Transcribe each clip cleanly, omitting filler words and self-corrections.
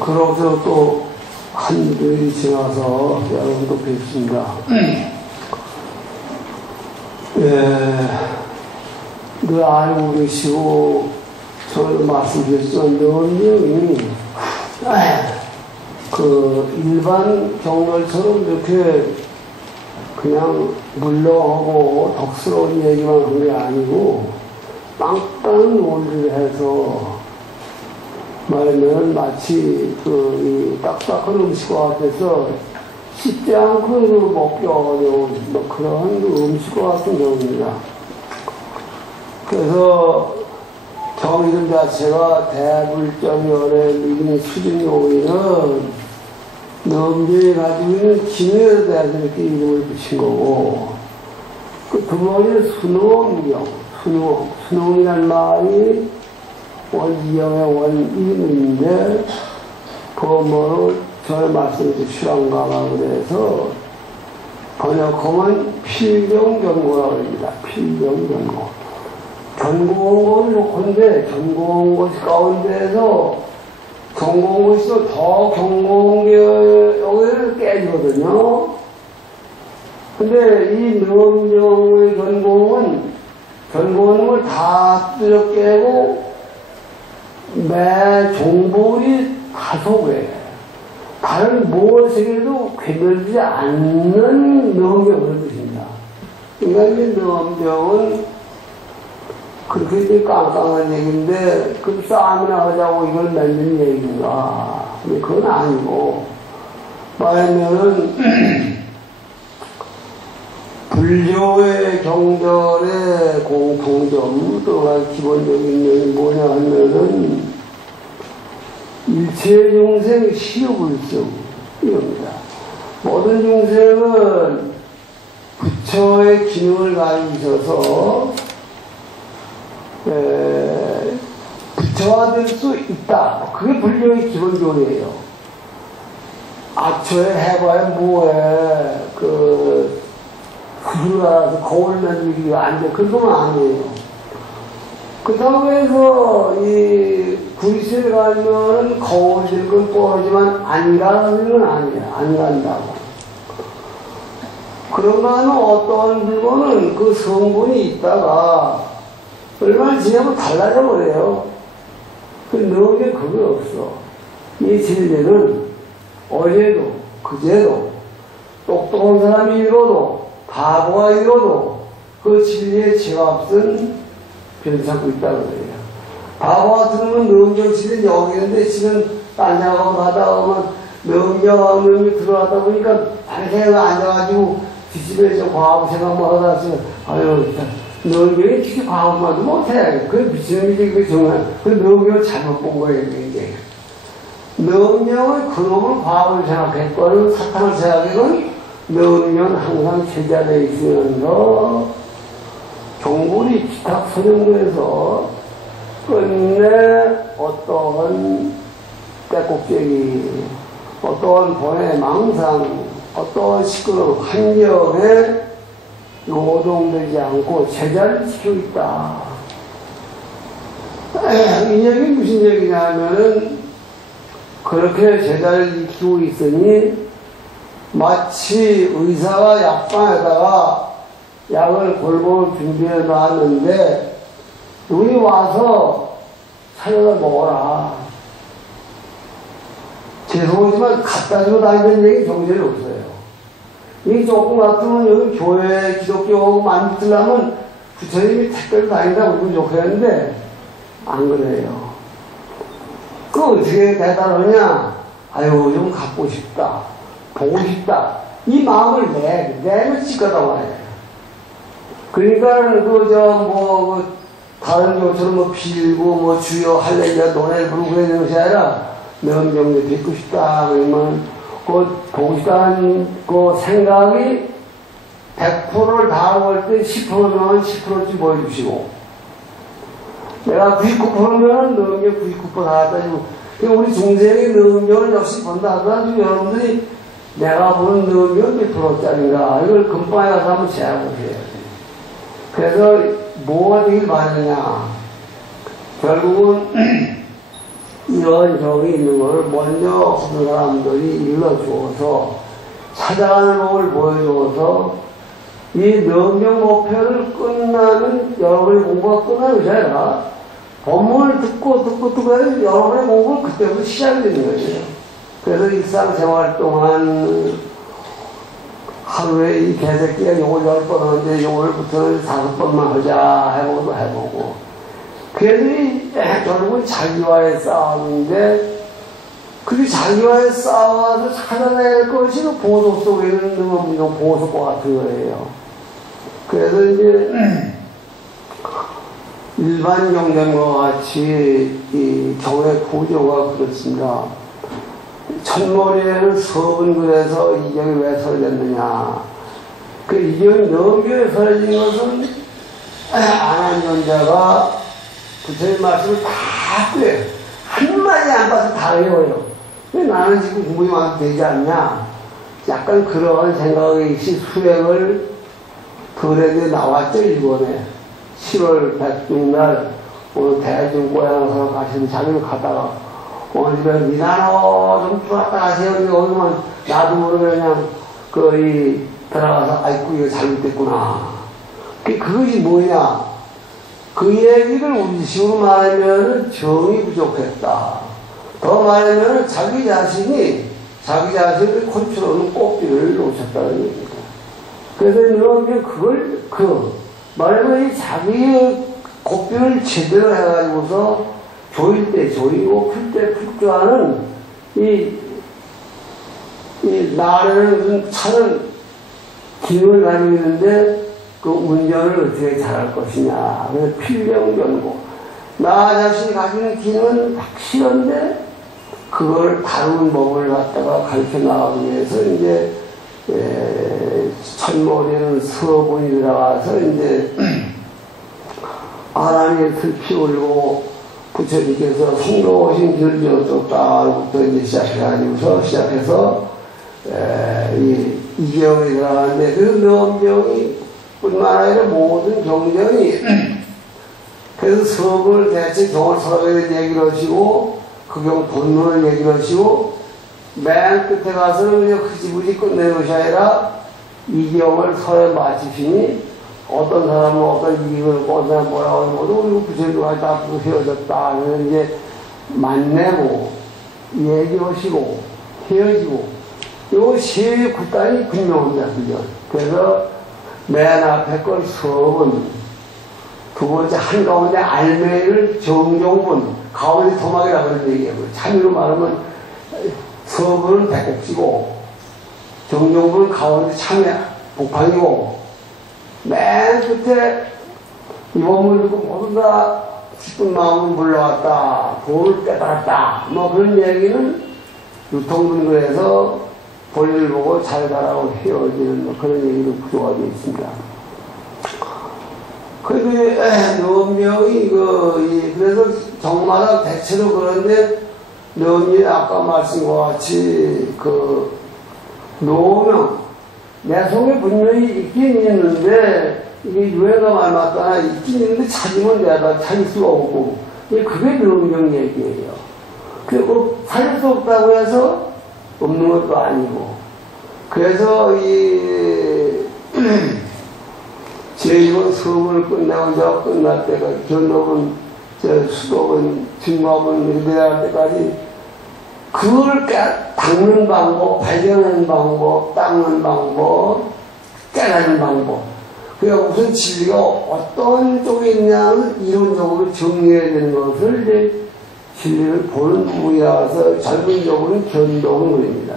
그러고서 또 한일이 지나서 여러분도 뵙습니다. 늘 알고 계시고 저도 말씀드렸지만 너는 그 일반 경널처럼 이렇게 그냥 물렁하고 덕스러운 얘기만 한 게 아니고 빵빵 논리를 해서 말하면 마치 그 딱딱한 음식과 같아서 씹지 않고 먹기 어려운 그런 음식과 같은 경우입니다. 그래서 경 이름 자체가 대불정열의 미긴 수준 요인은 넘겨에 가지고 있는 기능에 대해서 이렇게 이름을 붙인 거고, 그 두 번째는 순호엄경, 순호이라는 말이 원이영의 원이름인데, 그거를 저의 말씀에서 출항가가 그래서 번역하면 필경견고라고 합니다. 필경견고. 견고한 것을 놓고인데, 견고한 것 가운데에서 견고한 것이 더 견고한 게 여기를 깨지거든요. 근데 이 명령의 견고함은 견고한 걸 다 뚫어 깨고 매 종볼이 다소해. 다른 무엇에게도 괴멸되지 않는 명령을 뜻입니다. 그러니까 이 명령은 그렇게 이제 깜깜한 얘기인데, 그 싸움이나 하자고 이걸 만든 얘기인가. 근데 그건 아니고, 말하면은, 불교의 경전의 공통점, 또한 기본적인 내용이 뭐냐 하면은, 일체 중생 시효불성, 이겁니다. 모든 중생은 부처의 기능을 가지고 있어서, 부처가 될 수 있다. 그게 불교의 기본교리예요. 아초에 해봐야 뭐해. 구슬 알아서 거울 만들기 안 돼. 그런 건 아니에요. 그렇다고 해서 이 구리스에 가면은 거울 될 건 뻔하지만 안 가는 건 아니에요. 안 간다고. 그러면 어떤 물건은 그 성분이 있다가 얼마나 지나면 달라져 버려요. 그 넣은 게 그게 없어. 이 진리는 어제도, 그제도, 똑똑한 사람이 이뤄도, 바보가 이뤄도 그 진리의 제값은 변찮고 있다고 그래요. 바보 같은 건 넣은경치는 여기 있는데 지금 딴 작업을 하다 보면 넣은경이 들어왔다 보니까 밤새 앉아가지고 뒷집에서 과학 생각만 하다 왔어요. 아유, 너경이 진짜 과학만도 못해. 그게 미친놈이지, 그게 정말. 그 너경을 잘못 본 거예요, 이게. 너경의 그놈을 과학을 생각했거든, 사탄을 생각했거든, 너경은 항상 제자리에 있으면서 경불이 기탁선용에서 끝내 어떠한 때꼭대기, 어떠한 번의 망상, 어떠한 시끄러운 환경에 노동되지 않고 제자를 지키고 있다. 이 얘기 무슨 얘기냐면은 그렇게 제자를 지키고 있으니 마치 의사가 약방에다가 약을 골고루 준비해 놨는데 눈이 와서 찾아다 먹어라. 죄송하지만 갖다 주고 다니는 얘기 정신이 없어요. 이 조금 같으면 여기 교회 기독교 만들려면 부처님이 택배로 다닌다고 그러면 좋겠는데 안 그래요. 그 어떻게 대단하냐? 아유 좀 갖고 싶다, 보고 싶다, 이 마음을 내면 찍어다 와요. 그러니까 다른 교처럼 빌고 주여 할렐루야 노래를 부르고 그러는 것이 아니라 명경도 뵙고 싶다 그러면 보고 싶다는 생각이 100%를 다하고 할 때 10%면 10%쯤 보여주시고, 내가 99%면 능력 99% 나왔다고. 우리 중생의 능력을 역시 본다 하더라도 여러분들이 내가 보는 능력은 몇 %짜리인가, 이걸 금방에 가서 한번 제약을 해야 돼. 그래서 뭐가 되길 바라느냐. 결국은 이런 정이 있는 걸 먼저 그 사람들이 일러주어서 찾아가는 법을 보여주어서 이 명령 목표를 끝나는 여러분의 공부가 끝나는 것이 아니라 법문을 듣고 해서 여러분의 공부는 그때부터 시작이 되는 거예요. 그래서 일상생활 동안 하루에 이 개새끼가 요걸 10번 하는데 요걸부터 5번만 하자 해보고 그래서 결국은 자기와의 싸움인데 그 자기와의 싸워서 찾아낼 것이 그 보석 속에 있는 보석과 같은 거예요. 그래서 이제 일반 경전과 같이 이 경의 구조가 그렇습니다. 첫머리에는 서분 그래서 이경이 왜 설렸느냐. 그 이경이 넘겨에 설려진 것은 안한전자가 부처님 말씀을 다 끄요. 한마디 안 봐서 다 외워요. 왜 나는 지금 공부이 많이 되지 않냐. 약간 그런 생각이 수행을 그래도 나왔죠, 일본에. 7월 백중날 오늘 대중 고향에서 가시는 자기를 가다가 오늘 집에 니나노 좀 들어왔다 가세요. 오늘만 나도 모르게 그냥 거의 들어가서 아이고 이거 잘못됐구나. 그것이 뭐냐. 그 얘기를 우리 식으로 말하면 정이 부족했다. 더 말하면 자기 자신을 컨트롤하는 꼭지를 놓쳤다는 얘기입니다. 그래서 여러분 그걸 말하면 이 자기의 고삐를 제대로 해가지고서 조일 때 조이고 풀 때 풀 줄 아는 이 나라는 무슨 차는 기능을 가지고 있는데 그 운전을 어떻게 잘할 것이냐. 그래서 필경견고. 나 자신이 가지는 기능은 확실한데 그걸 다루는 법을 갖다가 가르쳐 나가기 위해서 이제 첫머리에는 서본이 들어가서 이제 아란이를 슬피 올리고 부처님께서 성로오신 길을 지어줬다부터 이제 시작해서 이경이 들어가는데 그 명경이 뿐만 아니라 모든 경전이 그래서 수업을 대체 경을 서로에 대해 얘기를 하시고 그 경 본문을 얘기를 하시고 맨 끝에 가서는 그냥 흐지부지 끝내는 것이 아니라 이 경을 서로에 마치시니 어떤 사람은 어떤 이익을 어떤 사람은 뭐라고 하는 것도 우리 부처님과 다 헤어졌다 그래서 이제 만나고 얘기하시고 헤어지고 요 세 구단이 분명합니다. 그죠? 그래서 맨 앞에 걸 수업은 두 번째 한가운데 알매를 정종분 가운데 토막이라고 그런 얘기예요. 참으로 말하면 수업은 배꼽지고 정종분은 가운데 참외 복판이고 맨 끝에 이번을 듣고 모두 다 기쁜 마음을 불러왔다 도를 깨달았다 뭐 그런 얘기는 유통분거에서 볼일 보고 잘 가라고 헤어지는 뭐 그런 얘기도 구조가 되어 있습니다. 그런데 그래서 정마다 대체로 그런데 너미 아까 말씀과 같이 노명 내 속에 분명히 있긴 있는데 이게 유행가 말 맞다나 있긴 있는데 찾으면 내가 찾을 수가 없고 그게 명령 얘기예요. 그리고 찾을 수 없다고 해서 없는 것도 아니고 그래서 제1번 수업을 끝나고 끝날 때가 견독은 수도은 증거은 내려갈 때까지 그걸 닦는 방법, 발견하는 방법, 닦는 방법, 깨닫는 방법 그러니까 무슨 진리가 어떤 쪽에 있냐는 이론적으로 정리해야 되는 것을 이제 진리를 보는 부분이라서 젊은적으로는 견독은 그립니다.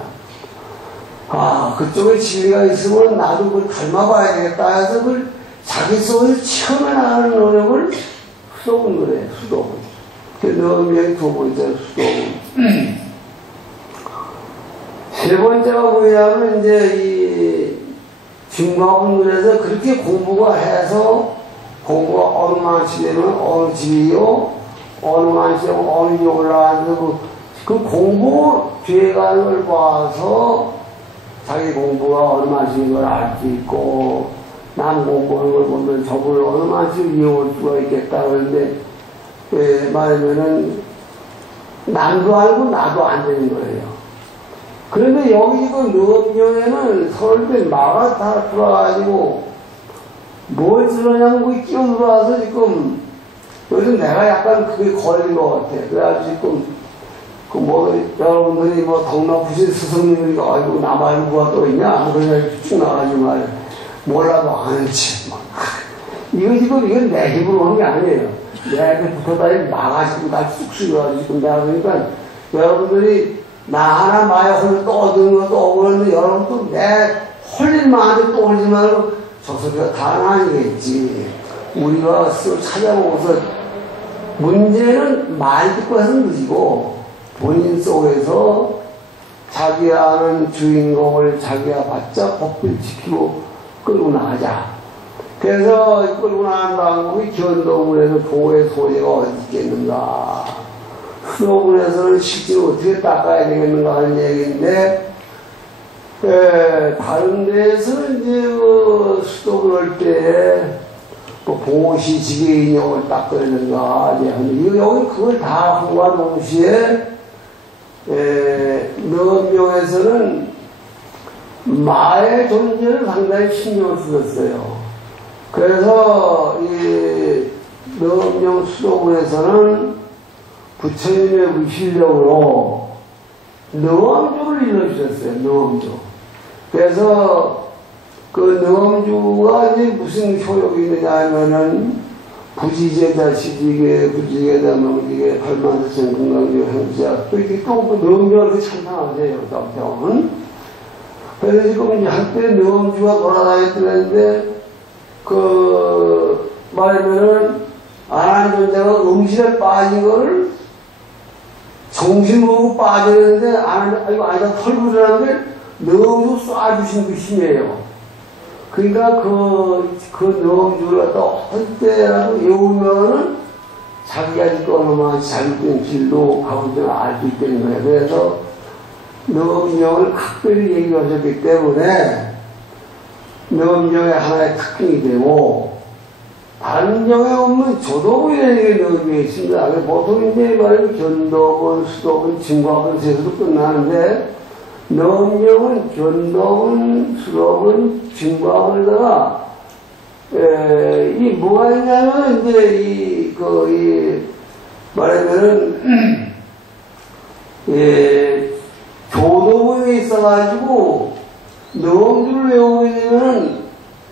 그쪽에 진리가 있으면 나도 그걸 닮아봐야 되겠다 해서 그걸 자기 속에서 체험해나가는 노력을 수도분 그래요. 수도분. 너미의 두 번째 수도분. 세 번째가 뭐냐면 이제 이 중과분들에서 그렇게 공부가 해서 공부가 어느 만치 되면 어느 집이요 어느 만치 되면 어느 집 올라가는데 그 공부 뒤에 가는 걸 봐서 자기 공부가 어느 만치인 걸 알 수 있고 남 공부하는 걸 보면 저걸 얼마씩 이용할 수가 있겠다 그러는데, 말하면은, 남도 알고 나도 안 되는 거예요. 그런데 여기 지금 너업경에는 서울대 마가 다 들어와가지고, 뭘 쓰느냐면 거기 끼어 들어와서 지금, 요즘 내가 약간 그게 걸린 것 같아. 그래가지고 지금, 여러분들이 덕 높으신 스승님들이, 아이고, 나 말고 누가 또 있냐? 그러냐, 쭉 나가지 말. 몰라도 아는지. 이거 지금, 이건 내 힘으로 하는 게 아니에요. 내한테 붙어 다니는 마가 지금 다 쑥쑥이가지고 지금 내가 그러니까, 여러분들이 나 하나 마에 홀려 또 얻은 것도 억울한데, 여러분도 내 홀릴만한테 또 홀리면 저 소리가 다 아니겠지. 우리가 스스로 찾아보고서, 문제는 말 듣고 해서는 늦이고, 본인 속에서 자기 아는 주인공을 자기가 바짝 법을 지키고 끌고 나가자. 그래서 끌고 나간 방법이 견도문에서 도의 소재가 어디 있겠는가. 수도문에서는 실제로 어떻게 닦아야 되겠는가 하는 얘기인데, 다른 데에서는 이제 수도문 할 때, 보시 지게 인형을 닦아야 되는가. 여기 그걸 다 함과 동시에, 너명에서는 마의 존재를 상당히 신경을 쓰셨어요. 그래서 이 너명 수도문에서는 부처님의 실력으로 너엄주를 일러주셨어요. 너엄주. 그래서 그 너엄주가 이제 무슨 효력이 있느냐 하면은 부지제자 시지계, 부지계자 명지계, 팔만세천 건강주 행자, 또 이렇게 또 너엄주가 찬양하세요, 덕경은. 그래서 지금 이제 한때 너엄주가 돌아다녔는데, 말하면은, 아난존자가 음식에 빠진 거를 정신 모르고 빠졌는데, 이거 아니다, 털부리라는 게 너엄주 쏴주신 그 힘이에요. 그러니까 너엄주를 갖다 어떤 때라도 외우면은 자기가 지금 얼마나 잘못된 길로 가고 있는지 알 수 있다는 거예요. 그래서 너엄경을 각별히 얘기하셨기 때문에 너엄경의 하나의 특징이 되고, 다른 경에 보면 조도문이라는 게 너엄경에 있습니다. 보통 이제 말하면 견도문, 수도문, 진과문, 세수로 끝나는데, 너엄경은 견도문, 수도문, 진과문에다가, 뭐가 있냐면, 이제, 말하면은, 조도문에 있어가지고, 너엄주를 외우게 되면은,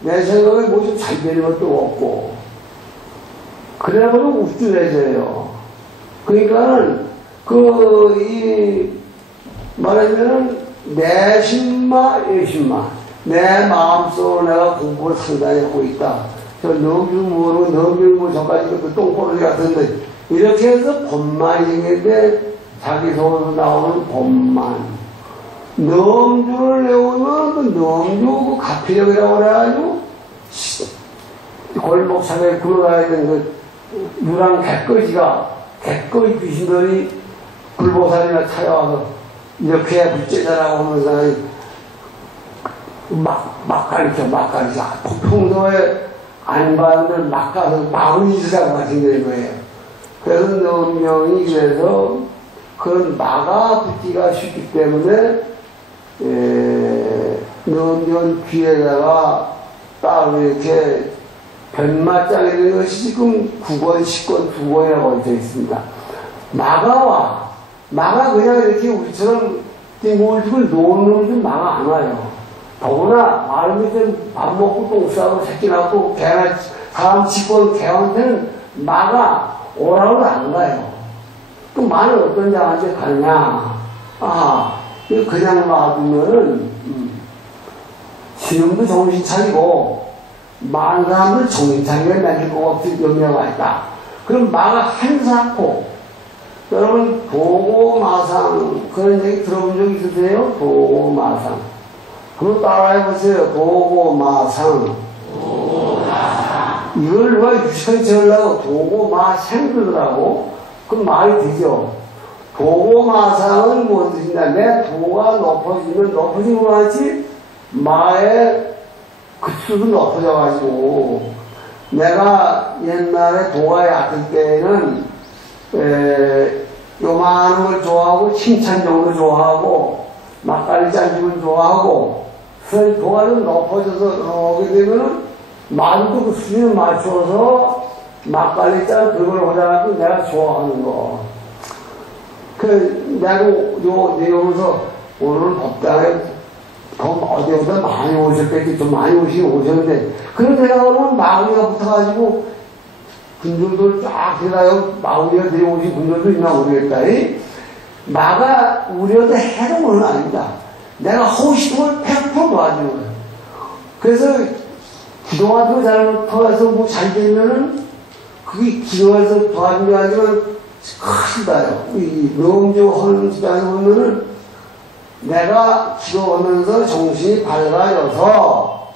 내 생각에 뭐 좀 잘 되는 것도 없고, 그래가지고 우쭐해져요. 그러니까는, 말하면은, 내 신마, 예신마. 내 마음속으로 내가 공부를 상당히 하고 있다. 저 너무 모르고 너무 저까지 그 똥꼬르기 같은데, 이렇게 해서 법만이 생기는데, 자기 속으로 나오는 법만. 너음주를 외우면 그 너음주 그 가피력이라고 그래가지고, 골목상에 굴러다니는 그 유랑 개꺼이 귀신들이 불보살이나 찾아와서 이렇게 해야 불제자라고 하면서 막 가르쳐. 평소에 안 봤는데 막 가서 마음이 있으라고 생기는 거예요. 그래서 너명이 그래서 그런 마가 붙기가 쉽기 때문에, 너명 귀에다가 딱 이렇게 변마장이 되는 것이 지금 9권, 10권, 2권이라고 되어 있습니다. 마가 그냥 이렇게 우리처럼 띵골tik을 놓는 놈들 마가 안 와요. 더구나 마을 밑에 밥 먹고 똥 싸고 새끼 낳고 개나 사람 집고 개한테는 마가 오라고 안 가요. 또 마는 어떤 자한테 가느냐. 이거 그냥 놔두면은 지금도 정신 차리고 많은 사람들 정신 차리게 만들 것 없을 염려가 있다. 그럼 마가 한사코. 여러분 도고마상 그런 얘기 들어본 적 있으세요? 도고마상. 그거 따라해보세요. 도고마상. 이걸 누가 유식하게 지으려고 도고마생 그러더라고. 그럼 말이 되죠. 도고마상은 뭔 뜻이냐. 내 도가 높아지면 높아진 것 같이 마의 그 수도 높아져가지고, 내가 옛날에 동아에 왔을 때는, 요만한 걸 좋아하고, 칭찬 정도 좋아하고, 막걸리 짠집을 좋아하고, 그래서 동아는 높아져서 오게 되면은, 말도 그 수준에 맞춰서, 막걸리 짠 그걸 하자고 내가 좋아하는 거. 내가 요 내용에서 오늘은 법당에 어디보다 많이 오셨겠지, 좀 많이 오셨는데, 그래서 내가 오늘 마구니가 붙어가지고, 분들도 쫙 들어가요. 마구니가 들어오신 분들도 있나 모르겠다. 마가 우려도 해도 그건 아닙니다. 내가 하고 싶은 걸 100% 도와주는 거예요. 그래서 기도 같은 거 잘못해서 뭐 잘 되면은, 그게 기도해서 도와준 게 아니면 크다요. 이 명조하는 집안에 보면은 내가 기도하면서 정신이 밝아져서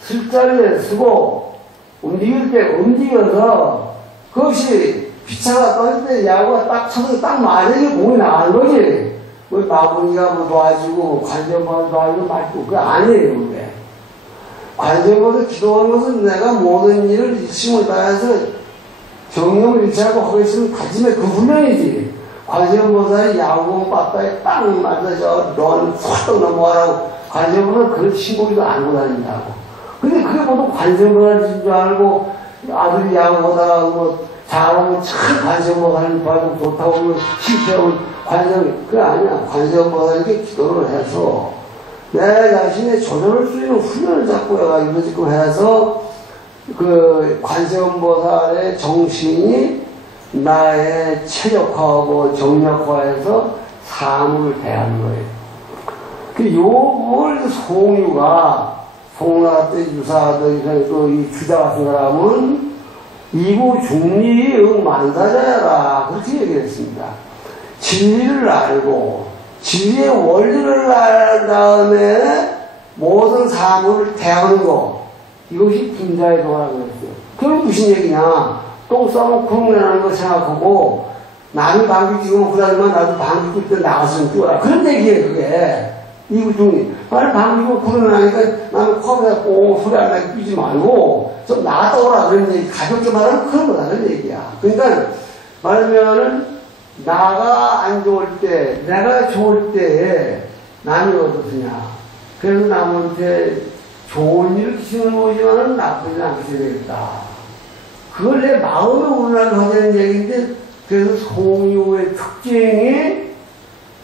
술자리에 쓰고 움직일 때 움직여서 그것이 피차가 떠질 때 야구가 딱 쳐서 딱 맞으니 공이 나가는 거지. 뭐 마구니가 뭐 도와주고 관전보다 도와주고 맞고 그게 아니에요. 그게. 관전보다 기도하는 것은 내가 모든 일을 일심을 다해서 정령을 일치하고 하고 있으면 다짐의 그 훈련이지. 관세음보살이 야구공 바다에 딱 맞아서 너는 훌쩍 넘어가라고 관세음보살은 그런 신고리도 알고 다닌다고. 근데 그게 모두 관세음보살인 줄 알고 아들이 야구보다가 뭐 잘하면 참 관세음보살이 봐도 좋다고 하면 실패하면 관세음, 그게 아니야. 관세음보살에게 기도를 해서 내 자신의 조절할 수 있는 훈련을 잡고 해가지고 지금 해서 그 관세음보살의 정신이 나의 체력화하고 정력화해서 사물을 대하는 거예요. 그 요걸 송유가 송나라 때 유사하던 이 주자 같은 사람은 이구 중리의 만사자야라 그렇게 얘기했습니다. 진리를 알고 진리의 원리를 알 다음에 모든 사물을 대하는 거 이것이 분자의 도라고 했어요. 그게 무슨 얘기냐? 똥 싸면 구멍 내는 거 생각하고 남이 방귀 끼고 그러지만 나도 방귀 낄 때 나갔으면 끼워라. 그런 얘기예요 그게. 이구중이. 나는 방귀 끼고 구멍 나니까 나는 코에다 꼭 소리 안 나게 끼지 말고 좀 나갔다 오라. 그런 얘기. 가볍게 말하면 그런 거다. 그런 얘기야. 그러니까 말하면은 나가 안 좋을 때 내가 좋을 때에 남이 어떻느냐. 그래서 남한테 좋은 일을 시키는 거지만 나쁘지 않게 되겠다. 그걸 내 마음에 우러나게 하자는 얘기인데, 그래서 송유의 특징이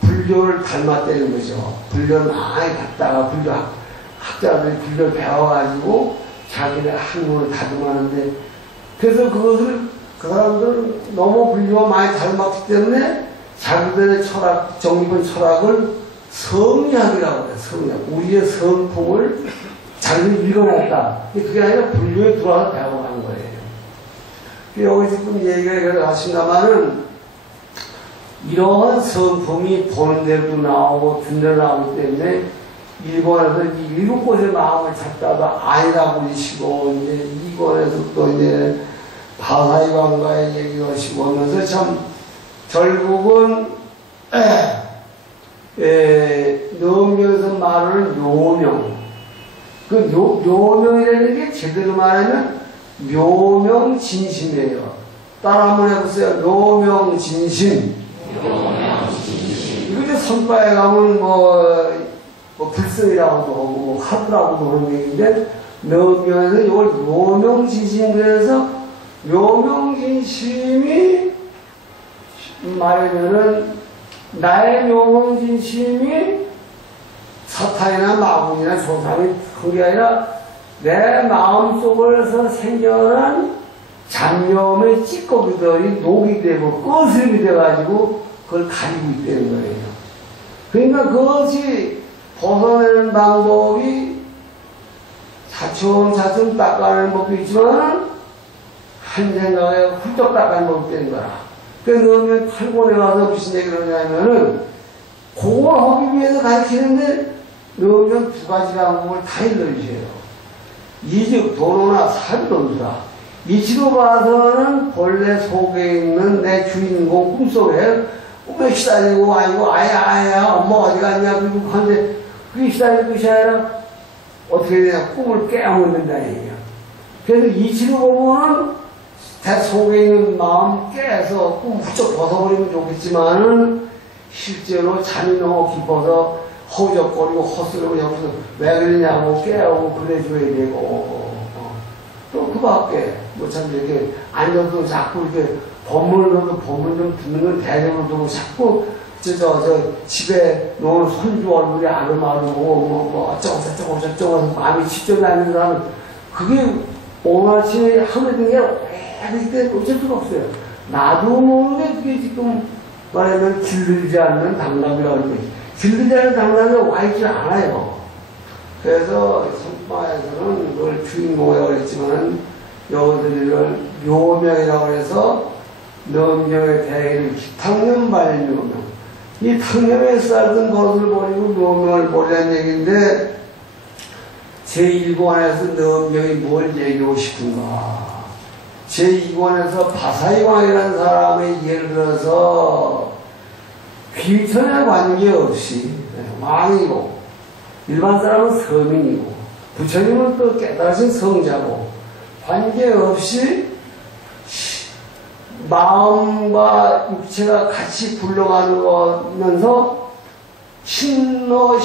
불교를 닮았다는 거죠. 불교를 많이 갔다가 불교 학자들이 불교를 배워가지고 자기네 학문을 다듬었는데, 그래서 그것을 그 사람들은 너무 불교가 많이 닮았기 때문에 자기들의 철학, 정립한 철학을 성리학이라고 해요. 성리학. 우리의 성품을 자기들이 읽어냈다. 그게 아니라 불교에 들어와서 배워가는 거예요. 여기 지금 얘기가 하신다마는 이러한 성품이 보는 데도 나오고 듣는 데도 나오기 때문에 일본에서 이 7곳의 마음을 찾다가 아니라 부리시고 이제 이권에서 또 이제 바사이관과의 얘기가 오시고 하면서 참 결국은 넘겨서 말하는 요명 그 요명이라는 게 제대로 말하면 묘명진심이에요. 따라 한번 해보세요. 묘명진심. 이거 이제 선바에 가면 뭐 불성이라고도 하고, 뭐 하루라고도 그런 얘기인데, 묘명에서 이걸 묘명진심, 그래서 묘명진심이 말하면은, 나의 묘명진심이 사탄이나 마군이나 조상이 그게 아니라, 내 마음속에서 생겨난 잡념의 찌꺼기들이 녹이 되고 꺼스름이 돼가지고 그걸 가리고 있다는 거예요. 그러니까 그것이 벗어내는 방법이 차츰차츰 닦아내는 법도 있지만 한 생각에 훌쩍 닦아내는 법이 되는 거야. 그래서 그러면 탈곤에 가서 무슨 얘기를 하냐면은 그걸 하기 위해서 가르치는데 넣으면 두 가지 방법을 다 일러주세요. 이즉 도로나 사비론수라. 이치로 봐서는 본래 속에 있는 내 주인공 꿈속에 꿈에 시달리고 아이고 아야 엄마 어디 갔냐 그리고 하는데 그게 시달리는 것이 아니라 어떻게 되냐, 꿈을 깨어먹는다는 얘기야. 그래서 이치로 보면은 대 속에 있는 마음 깨서 꿈 훌쩍 벗어버리면 좋겠지만은 실제로 잠이 너무 깊어서 허우적거리고 헛소리고 여기서 왜 그러냐고 깨우고 그래줘야 되고 또 그 밖에 뭐 참 이렇게 앉아서 자꾸 이렇게 법문을 넣어도 법문 좀 듣는 건 대접을 두고 자꾸 저 집에 노는 손주 얼굴이 아름아름하고 뭐 어쩌고 저쩌고 마음이 집중이 안 되는 사람은 그게 오늘 아침에 하면 게 왜 그때 어쩔 수가 없어요. 나도 모르게 그게 지금 말하면 길들이지 않는 당락이라고 하는 거지. 길들이지 않는 당락이 와있지 않아요. 그래서 선마에서는 그걸 주인공이라고 그랬지만 여기를 묘명이라고 해서 명명의 대의를 기탕년 말묘명. 이 탕념에 쌓던 것을 버리고 묘명을 버리라는 얘기인데 제1권에서 명명이 뭘 얘기하고 싶은가. 제2권에서 바사이왕이라는 사람의 예를 들어서 귀천에 관계없이 왕이고 일반 사람은 서민이고 부처님은 또 깨달으신 성자고 관계없이 마음과 육체가 같이 굴러가는 거면서 신노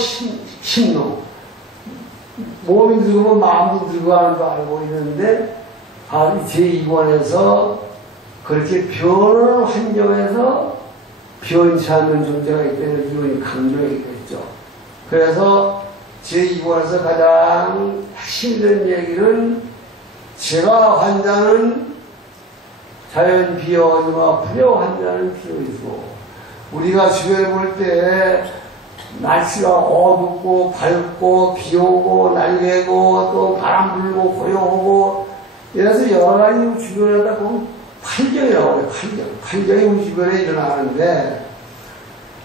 몸이 늙으면 마음도 늙어가는 거 알고 있는데 바로 제2권에서 그렇게 변하는 환경에서 변치 않는 존재가 있다는 기운이 강조했겠죠. 그래서 제2권에서 가장 핵심된 얘기는 제가 환자는 자연 비어이와 불여 환자는 비어이고 우리가 주변을 볼 때 날씨가 어둡고 밝고 비 오고 날개고 또 바람 불고 고요하고 이래서 여러 가지 주변에다 보면 환경이라고 해요. 환경이 우리 주변에 일어나는데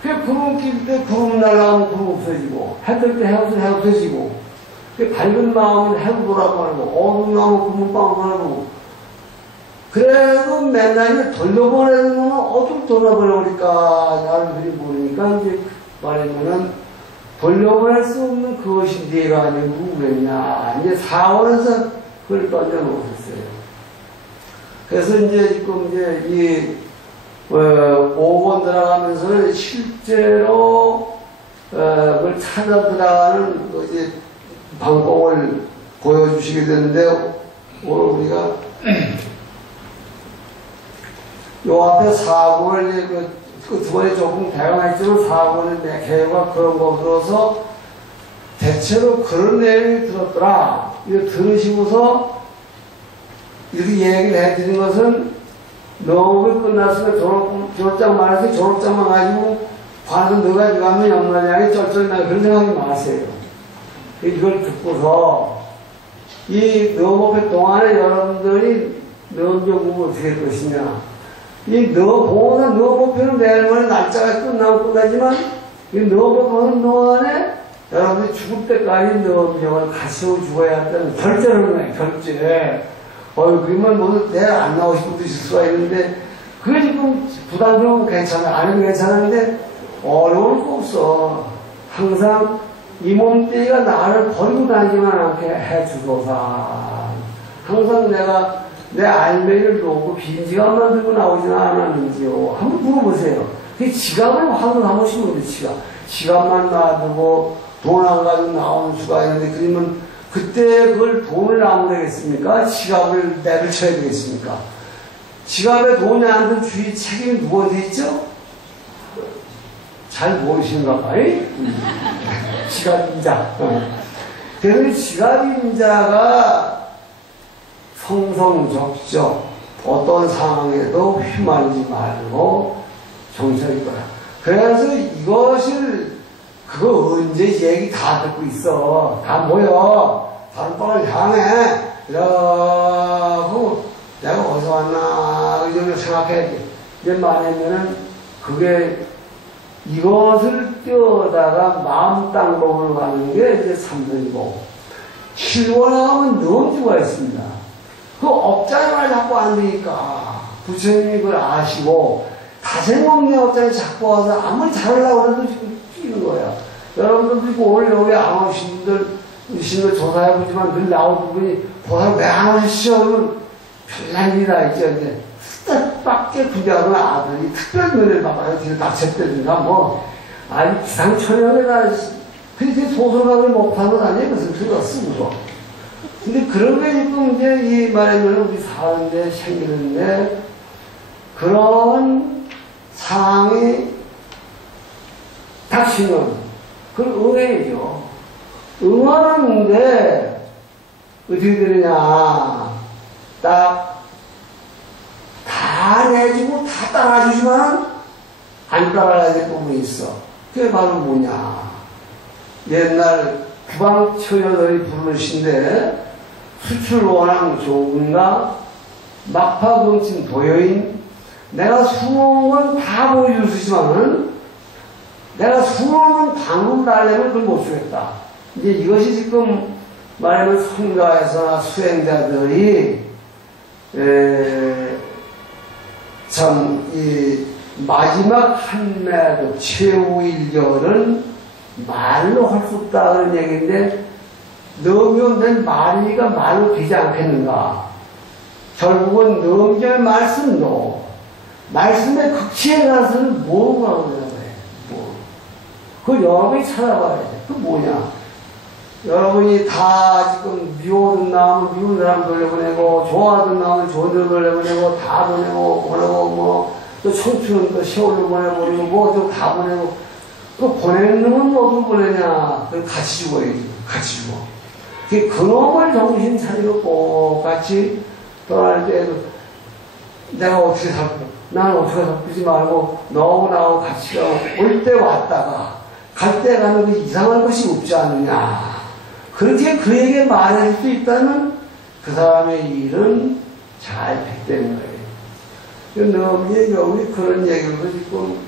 그 구름 낄 때 구름 날아가면 구름 없어지고 해 뜰 때 해 없어지고 밝은 마음은 해로 돌아가고 어두운 마음은 구름빵 돌아가고 그래도 맨날 돌려보내는 거는 어떻게 돌려보내버릴까 나를 모르니까 이제 말하면은 돌려보낼 수 없는 그것이 네가 아니고 누구겠냐 이제 4월에서 그걸 던져놓으셨어요. 그래서 이제 지금 이제 이 5번 들어가면서는 실제로 그걸 찾아 들어가는 이제 방법을 보여주시게 되는데 오늘 우리가 요 앞에 4권을 그 두 번에 조금 대강했지만 4권의 개요가 그런 거 들어서 대체로 그런 내용이 들었더라. 이거 들으시고서 이렇게 얘기를 해드린 것은 너무 끝났으면 졸업장 말해서 졸업장만 가지고 관은 너가 이거 하면 연말량이 쩔쩔나 그런 생각이 마세요. 이걸 듣고서 이 너목회 동안에 여러분들이 너목을 어떻게 할 것이냐. 이 보는 너목회는 내일만에 날짜가 끝나면 끝나지만 이 너목회는 동안에 여러분들이 죽을 때까지 너목을 가시고 죽어야 한다는 결제를 하는 거예요. 결제. 그러면 뭐 내일 안 나오실 분도 있을 수가 있는데 그게 지금 부담스러우면 괜찮아. 안 해도 괜찮은데 어려울 거 없어. 항상 이 몸뚱이가 나를 버리고 다니지만 않게 해주소서. 항상 내가 내 알맹이를 놓고 빈 지갑만 들고 나오지는 않았는지요. 한번 물어보세요. 그 지갑을 확인 한 번씩 물어보세요. 지갑만 놔두고 돈 안 가지고 나오는 수가 있는데 그러면 그때 그걸 돈을 나오겠습니까? 지갑을 내려쳐야 되겠습니까? 지갑에 돈이 안 든 주의 책임이 누구한테 있죠? 잘 모르시는가 봐요. 지갑인자. 그래서 지갑인자가 성성적적 어떤 상황에도 휘말리지 말고 정착일 거야. 그래서 이것을 그거 언제 얘기 다 듣고 있어. 다 모여. 다른방을 향해. 이러고 내가 어디서 왔나 이 정도 생각해야 돼. 이제 말하면은 그게 이것을 띄어다가 마음 땅목을 가는 게 이제 3번이고 7번 하면 넘주가 있습니다. 그 업장을 자꾸 안 되니까 부처님이 그걸 아시고 다생없는 업장에 자꾸 와서 아무리 잘하려고 해도 지금 뛰는 거야. 여러분들도 오늘 여기 안 오신 분들 신도 조사해보지만 늘 나오는 분이 보살 왜 안 오시죠? 그러면 별난 일이 다 있죠. 이제 뜻밖의 부자는 아들이 특별 면을 받아요. 뒤로 닥쳤다든가 뭐. 아니, 기상천외에다 그렇게 소설가를 못한 건 아니에요. 무슨 소리가 쓰고. 근데 그런 게 지금 이제 이 말하면 우리 사는데 생기는데 그런 상황이 닥치면 그걸 응해야죠. 응하는데 어떻게 되느냐. 딱 다 내주고 다 따라주지만 안 따라가야 될 부분이 있어. 그게 바로 뭐냐. 옛날 구방처녀들이 부르신데 수출원앙 조군가 막파경친 도여인 내가 수능은 다 보여줄 수 있지만은 내가 수능은 방금 달래면 그걸 못 주겠다. 이제 이것이 지금 말하면 성가에서나 수행자들이 참 이 마지막 한매도 최후 일결은 말로 할 수 없다 그런 얘기인데 넘겨된 말이니까 말로 되지 않겠는가. 결국은 넘겨의 말씀도 말씀의 극치에 가서는 뭐가 그러냐 뭐. 그걸 여러분이 찾아봐야 돼. 그 뭐냐. 여러분이 다 지금 미워든 나오면 미운 사람 돌려보내고 좋아하던 나오면 좋은 데 돌려보내고 다 보내고 뭐 또 청춘은 또 세월을 보내버리고 뭐 또 다 보내고 그 보내는 놈은 어디로 보내냐. 그걸 같이 죽어야지. 같이 죽어. 그놈을 정신 차리고 꼭 같이 떠날 때에도 내가 어떻게 살까? 나는 어떻게 살지 말고 너하고 나하고 같이 가고 올 때 왔다가 갈 때 가는 그 이상한 것이 없지 않느냐. 그렇게 그에게 말할 수 있다면 그 사람의 일은 잘 됐다는 거예요. 너무 그런 얘기를 지금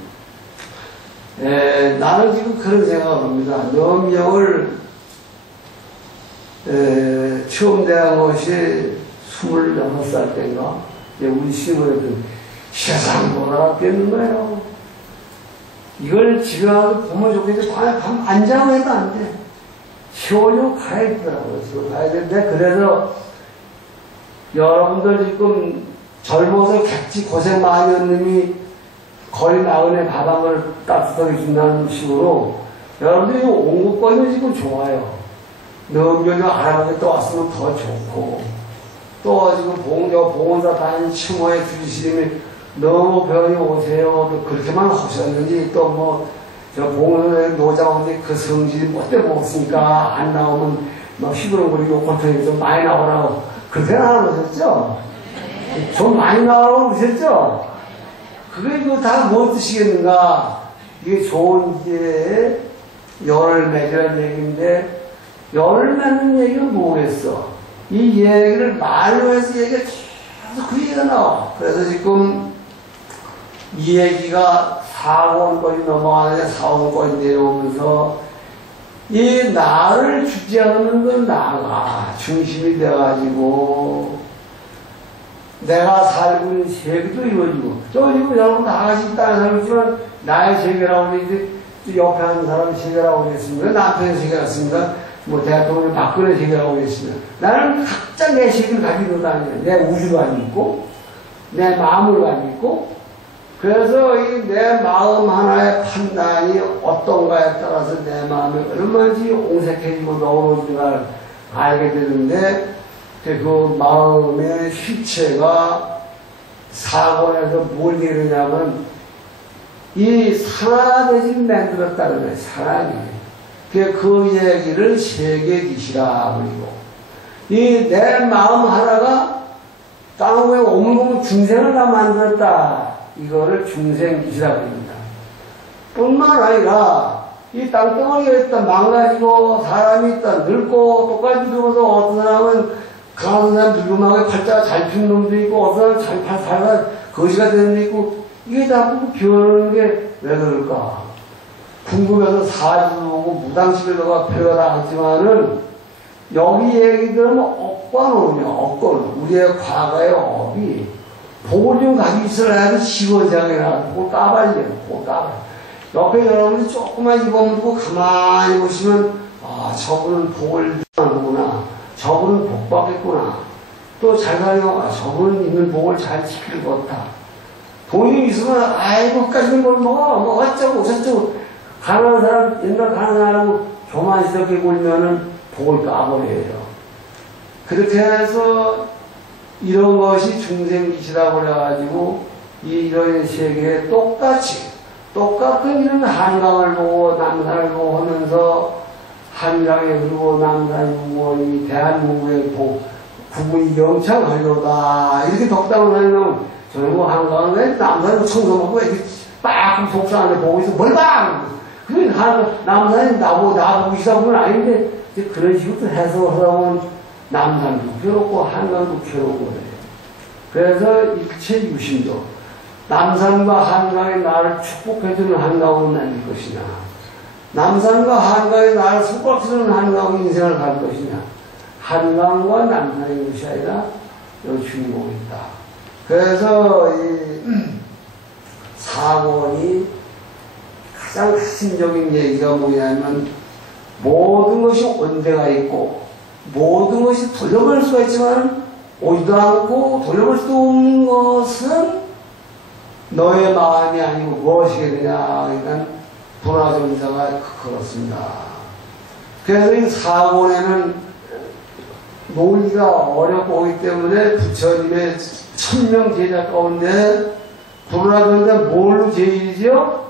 나는 지금 그런 생각을 합니다. 넘명을 처음 대한 것이 26살 때인가? 우리 시골에도 세상 돌아갔겠는 거예요. 이걸 집에 가서 보면 좋겠는데, 가면 안 자고 해도 안 돼. 시골로 가야 되더라고요. 시골 가야 되는데, 그래서 여러분들 지금 젊어서 같이 고생 많이 한 놈이 거의 나은에 가방을 따뜻하게 준다는 식으로 여러분들이 온 것까지는 지금 좋아요. 넘겨서 알아보게 또 왔으면 더 좋고 또 지금 봉원사 다니는 추모에 주시님이 너무 변이 오세요. 또 그렇게만 하셨는지 또 뭐 저 봉원사에 노자원데 그 성질이 못돼 먹었으니까 안 나오면 막 시끄러운거리고 골통이 좀 많이 나오라고 그렇게는 안 하셨죠? 좀 많이 나오라고 그러셨죠? 그게 이거 다 뭐 뜻이겠는가? 이게 좋은 기회에 열을 맺으라는 얘기인데 열을 맺는 얘기는 뭐겠어? 이 얘기를 말로 해서 얘기가 계속 그 얘기가 나와. 그래서 지금 이 얘기가 4권까지 넘어가는데 4권까지 내려오면서 이 나를 주재하는 건 나가 중심이 돼가지고 내가 살고 있는 세계도 이루어지고 또 지금 여러분 다 같이 있다는 사람이 있지만 나의 세계라고 이제 옆에 하는 사람의 세계라고 그랬습니다. 남편의 세계였습니다. 뭐 대통령 박근혜 세계라고 그랬습니다. 나는 각자 내 세계를 가지고 다니는 내 우주도 가지고 있고 내 마음을 가지고 있고 그래서 이 내 마음 하나의 판단이 어떤가에 따라서 내 마음이 얼마나 옹색해지고 너그러운지를 알게 되는데 그 마음의 실체가 사고에서 뭘 이루냐면 이 산화대지를 만들었다는 거예요. 산화기. 그 얘기를 세계기시라 그리고 이 내 마음 하나가 땅 위에 오물오물 중생을 다 만들었다. 이거를 중생기시라고 합니다. 뿐만 아니라 이 땅덩어리가 있다 망가지고 사람이 있다 늙고 똑같이 늙어서 어떤 사람은 강한 사람 늙음하게 팔자가 잘 핀 놈도 있고 어떤 사람은 잘 팔다가 거지가 되는 놈도 있고 이게 자꾸 변하는 게 왜 그럴까? 궁금해서 사주도 오고 무당집에다가 배워라 하지만은 여기 얘기들은 업관오냐 업관 우리의 과거의 업이 복을 좀 가지고 있어야 시원장이라 그걸 까발려요. 그걸 까발. 옆에 여러분이 조금만 입어보고 가만히 보시면 아, 저분은 복을 주는구나. 저분은 복 받겠구나. 또 잘 살면, 아, 저분은 있는 복을 잘 지킬 것 같아. 돈이 있으면, 아이고, 까지는 뭘 먹어. 뭐, 어쩌고, 저쩌고. 가난한 사람, 옛날 가난한 사람하고 교만스럽게 굴면은 복을 까버려요. 그렇게 해서 이런 것이 중생짓이라고 그래가지고, 이런 세계에 똑같은 이런 한강을 보고 남산을 보고 하면서 한강에 흐르고 남산이 무언이 대한민국의 구분이 영창하려다 이렇게 덕담을 하면 저는 뭐 한강에 남산을 청소하고 이렇게 빡 속상한데 보고 있어 뭘 봐! 그게 남산이 나보고 있다 보면 아닌데 그런 식으로 해석하다 보면 남산도 괴롭고 한강도 괴롭고 그래요. 그래서 일체 유심도 남산과 한강이 나를 축복해주는 한강으로 남길 것이냐 남산과 한강이 나를 속박해주는 한강으로 인생을 갈 것이냐 한강과 남산의 것이 아니라 여기 주인공이 있다. 그래서 이 사권이 가장 핵심적인 얘기가 뭐냐면 모든 것이 온대가 있고 모든 것이 돌려볼 수가 있지만 오지도 않고 돌려볼 수도 없는 것은 너의 마음이 아니고 무엇이겠느냐. 그러니까 불화전자가 그렇습니다. 그래서 이 사본에는 논리가 어렵고 오기 때문에 부처님의 1000명 제자 가운데 불화전자 뭘로 제일이죠?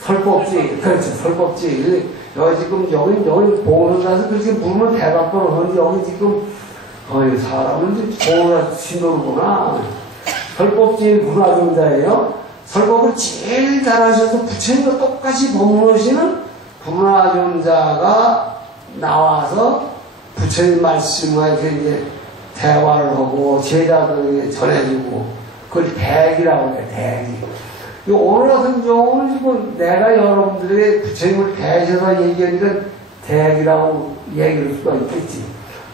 설법지. 그렇죠. 설법지. 여기 지금 여기 보는 가서 그렇게 물으면 대답도 하는데 여기 지금 거의 사람은 보는 신도구나. 설법지인 불화전자예요. 설법을 제일 잘하셔서 부처님과 똑같이 법문하시는 불화전자가 나와서 부처님 말씀과 이제 대화를 하고 제자들에게 전해주고 그걸 대기라고 해요. 대기. 오늘 같은 경우는 지금 내가 여러분들에게 부처님을 대셔서 얘기하니까 대기라고 얘기할 수가 있겠지.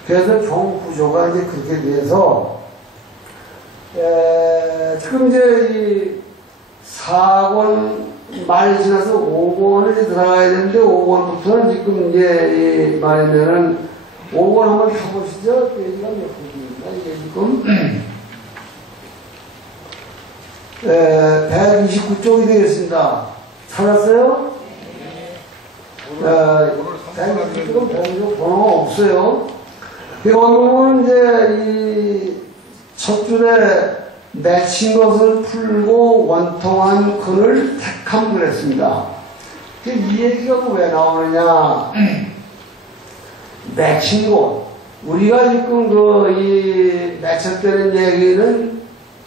그래서 경구조가 이제 그렇게 돼서 지금 이제 이 4권 말이 지나서 5권을 들어가야 되는데 5권부터는 지금 이제 말하면은 5권 한번 펴보시죠. 페이지가 몇 페이지입니까? 이게 지금 129쪽이 되겠습니다. 찾았어요? 129쪽은 번호가 없어요. 오늘은 이제 이 첫 줄에 맺힌 것을 풀고 원통한 근을 택함 그랬습니다. 이 얘기가 왜 나오느냐? 맺힌 것. 우리가 지금 이 맺혔다는 얘기는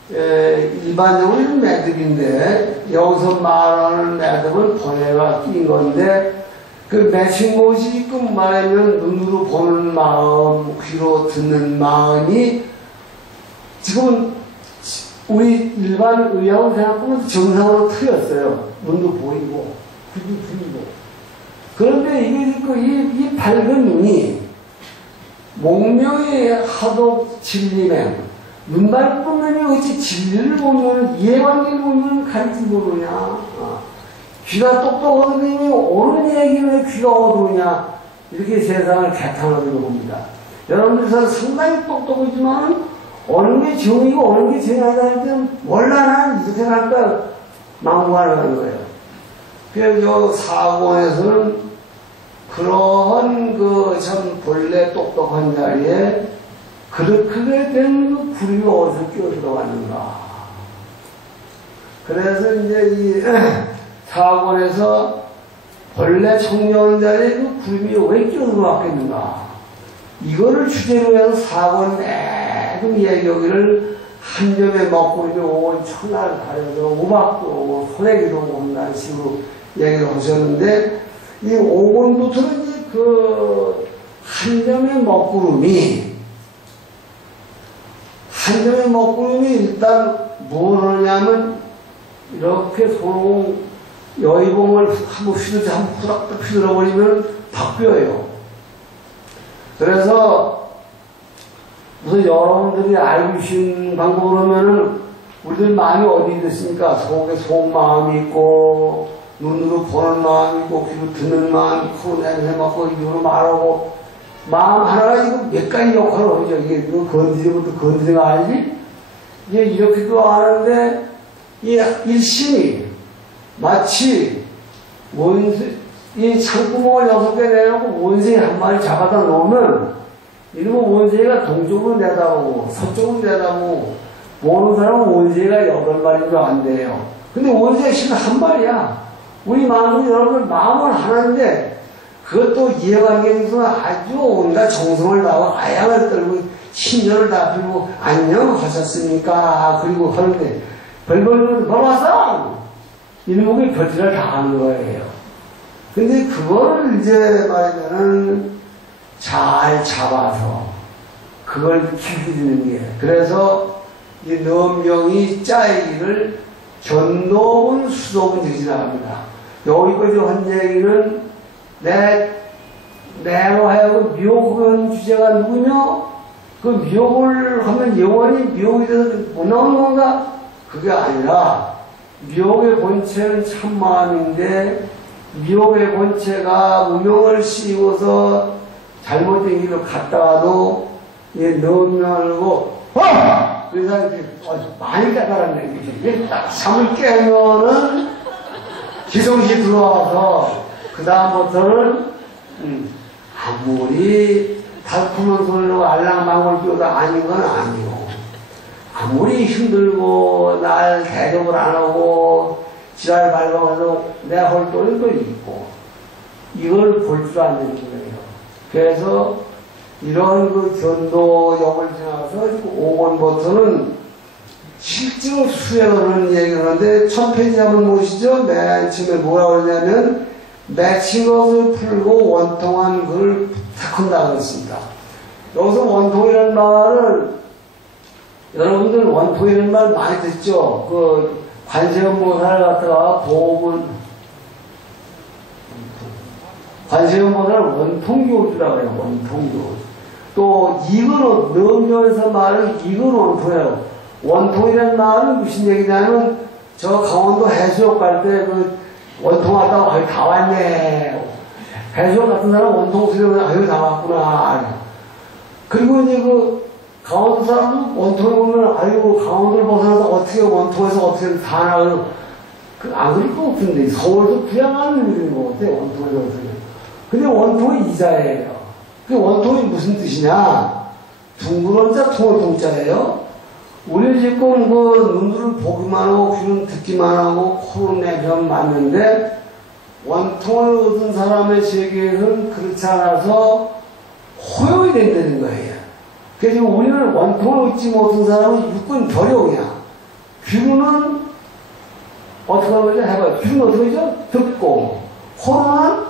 일반적으로 매듭인데 여기서 말하는 매듭은 번뇌가 낀 건데 그 맺힌 것이 지금 말하면 눈으로 보는 마음, 귀로 듣는 마음이 지금은 우리 일반 의학을 생각하면 정상으로 틀렸어요. 눈도 보이고, 귀도 들리고. 그런데 이게 이 밝은 눈이 목명이 하도 진리면 눈발 보면 어찌 진리를 보면 이해관계를 보면 가르치 모르냐. 귀가 똑똑한 놈이 옳은 얘기를 왜 귀가 어두우냐. 이렇게 세상을 개탄하는 겁니다. 여러분들 상당히 똑똑하지만 어느 게 정이고 어느 게 정하다는 게 몰라 이렇게 할까 망구하는 거예요. 그래서 사고에서는 그러한 참 본래 똑똑한 자리에 그렇게 된 그 구름이 어디서 끼어 들어갔는가. 그래서 이제 이 사고에서 본래 청년 자리에 그 구름이 왜 끼어 들어갔겠는가. 이거를 주제로 해서 사고는 매금 얘기하기를 한 점에 먹구름이 오고 천하를 가려서 우박도 오고 소래기도 오고 한다는 식으로 얘기를 하셨는데 이 5권부터는 이제 그 한 점의 먹구름이 일단 뭘 하냐면 이렇게 손 여의봉을 한번 휘두르지 한번 후닥닥 휘둘러버리면 바뀌어요. 그래서 무슨 여러분들이 알고 계신 방법으로 하면은 우리들 마음이 어디 있습니까? 속에 속마음이 있고 눈으로 보는 마음이고, 귀로 듣는 마음, 코로 냄새 맡고, 입으로 말하고, 마음 하나가 지금 몇 가지 역할을 하죠. 이게 건드리면 또 건드리가 아니지? 이게 이렇게도 하는데, 이 일심이 마치 이 창구멍을 6개 내놓고 원숭이 한 마리 잡아다 놓으면, 이러면 원숭이가 동쪽으로 내다보고, 서쪽으로 내다보고, 모르는 사람은 원숭이가 8마리도 안 돼요. 근데 원숭이가 실은 한 마리야. 우리 마음은 여러분 마음은 하나인데, 그것도 이해관계에 있어서 아주 온갖 정성을 다하고 아양을 떨고 신전을 다 빌고 안녕하셨습니까? 그리고 하는데 벌벌 벌어서 이놈의 별짓을 다 하는 거예요. 근데 그걸 이제 말하면은 잘 잡아서 그걸 길들이는 게, 그래서 이 넘경이 짜이기를 견도은 수도은 되지 나갑니다. 여기까지 한 얘기는 내로 하여금 미혹은 주제가 누구며, 그 미혹을 하면 영원히 미혹이 돼서 못 나오는 건가? 그게 아니라, 미혹의 본체는 참마음인데, 미혹의 본체가 무명을 씌워서 잘못된 길로 갔다가도, 넘명하고, 그래서 이렇게 많이 깨달았네. 이게 딱 잠을 깨면은 기성시 들어와서, 그 다음부터는, 아무리 달콤한 소리로 알랑방울 끼워도 아닌 건 아니고, 아무리 힘들고, 날 대접을 안 하고, 지랄 발광해도 내 헐돈이 또 있고, 이걸 볼 줄 아는 거예요. 그래서, 이런 그 견도역을 지나서 5번부터는 실제로 수행을 하는 얘기를 하는데, 1000페이지 한번 보시죠. 맨 처음에 뭐라고 그러냐면, 맺힌 것을 풀고 원통한 걸 부탁한다고 했습니다. 여기서 원통이라는 말은, 여러분들 원통이라는 말 많이 듣죠? 그, 관세음보살을 갖다가 보험을, 관세음보살을 원통교주라고 해요. 원통교. 또, 이근원, 넘면서 말은 이근원 원통이라고. 원통이라는 말은 무슨 얘기냐면, 저 강원도 해수욕 갈 때 원통 왔다고, 아유, 다 왔네. 해수욕 같은 사람 원통 쓰려면, 아유, 다 왔구나. 그리고 이제 강원도 사람은 원통에 보면, 아유, 강원도를 벗어나서 어떻게 원통에서 어떻게 다 나가요. 안 그럴 것 같은데, 서울도 부양하는 일인 것 같아, 원통에서. 근데 원통이 이자예요. 그 원통이 무슨 뜻이냐? 둥근 원자, 통을 통자예요. 우리 지금 눈으로 보기만 하고, 귀는 듣기만 하고, 코로 내면 맞는데, 원통을 얻은 사람의 세계에서는 그렇지 않아서 허용이 된다는 거예요. 그래서 우리는 원통을 얻지 못한 사람은 육군 결용이야. 귀로는 어떻게 하죠? 해봐요. 귀는 어떻게 하죠? 듣고. 코로는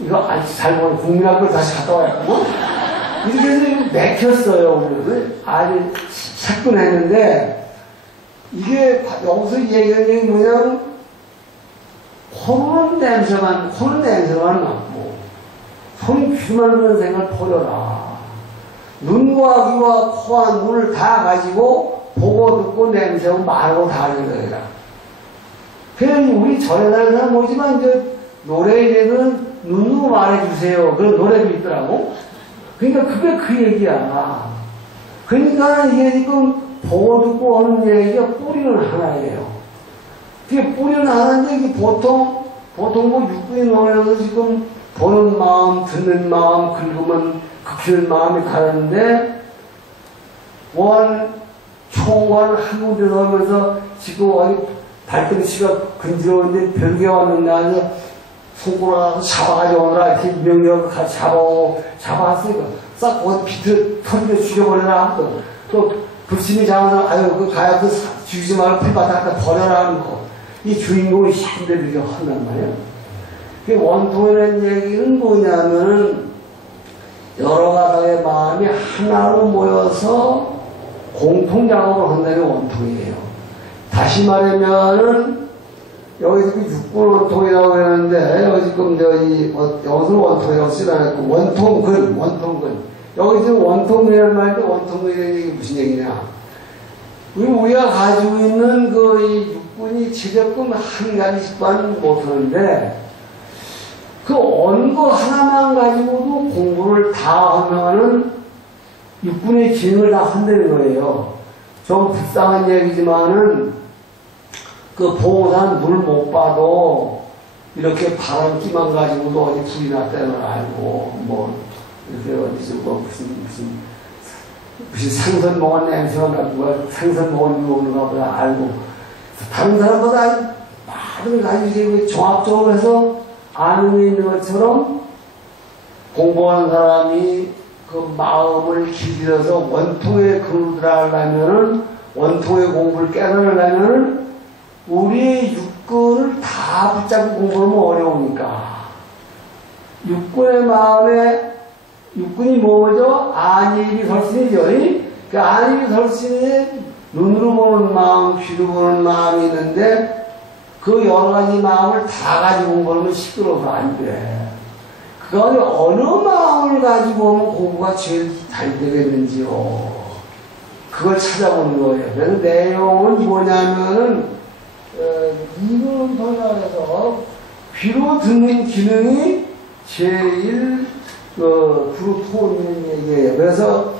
이거 잘 보면 국민학교를 다시 갔다 와야겠구나? 이렇게 해서 맥혔어요, 우리는. 아주 사건했는데, 이게 여기서 얘기하는 게 뭐냐면, 코는 냄새만 맡고, 손 귀만 드는 생각을 버려라. 눈과 귀와 코와 눈을 다 가지고, 보고 듣고 냄새하고 말하고 다 하는 거야. 그래서 우리 절에 다니는 사람 뭐지만, 이제 노래에 대해서는 눈으로 말해주세요. 그런 노래도 있더라고. 그러니까 그게 그 얘기야. 그러니까 이게 지금 보고 듣고 하는 얘기가 뿌리는 하나예요. 그게 뿌리는 하나인데 이게 보통 육군이 나오면서 지금 보는 마음, 듣는 마음, 긁으면 긁히는 마음이 다른데 총관 한 군데서 하면서 지금 어디 발등치가 근지러운데 별게 왔는데 아니야. 손가락 잡아가지고 오느라 이렇게 명령 같이 잡아왔으니까 싹 어디 비트 터지게 죽여버려라. 또 불심이 잡아서 아유 그 가야 그 죽이지 말고 풀바닥 갖다 버려라 하는 거. 이 주인공이 힘들게 이렇게 한단 말이에요. 그 원통이라는 얘기는 뭐냐면은 여러 가닥의 마음이 하나로 모여서 공통 작업을 한다는 게 원통이에요. 다시 말하면은 여기 지금 육군 원통이라고 하는데, 여기 지금 여기서 원통이라고 쓰다녔고, 원통근. 여기 지금 원통근이라는 말인데, 원통근이라는 얘기 무슨 얘기냐. 우리가 가지고 있는 이 육군이 최저금 한 가지씩만 못하는데 그 어느 거 하나만 가지고도 공부를 다 하면은 육군의 기능을 다 한다는 거예요. 좀 불쌍한 얘기지만은 그 봉오산 물 못 봐도 이렇게 바람기만 가지고도 어디 불이 났다는 걸 알고 뭐 이렇게 어디서 뭐 무슨 생선 먹은 냄새가 나고 생선 먹은 게 오는가 보다 알고 다른 사람보다 많은 가지고 종합적으로 해서 아는 게 있는 것처럼 공부하는 사람이 그 마음을 길들여서 원통의 근을 하려면은 원통의 공부를 깨달으려면은 우리의 육군을 다 붙잡고 공부하면 어려우니까 육군의 마음에 육군이 뭐죠? 안일이 설신이죠. 그 안일이 설신이 눈으로 보는 마음, 귀로 보는 마음이 있는데 그 여러 가지 마음을 다 가지고 공부하면 시끄러워서 안 돼. 그 가운데 어느 마음을 가지고 오면 공부가 제일 잘 되겠는지요. 그걸 찾아보는 거예요. 그래서 내용은 뭐냐면은 이거는 번역해서 귀로 듣는 기능이 제일 구로 토는 얘기예요. 그래서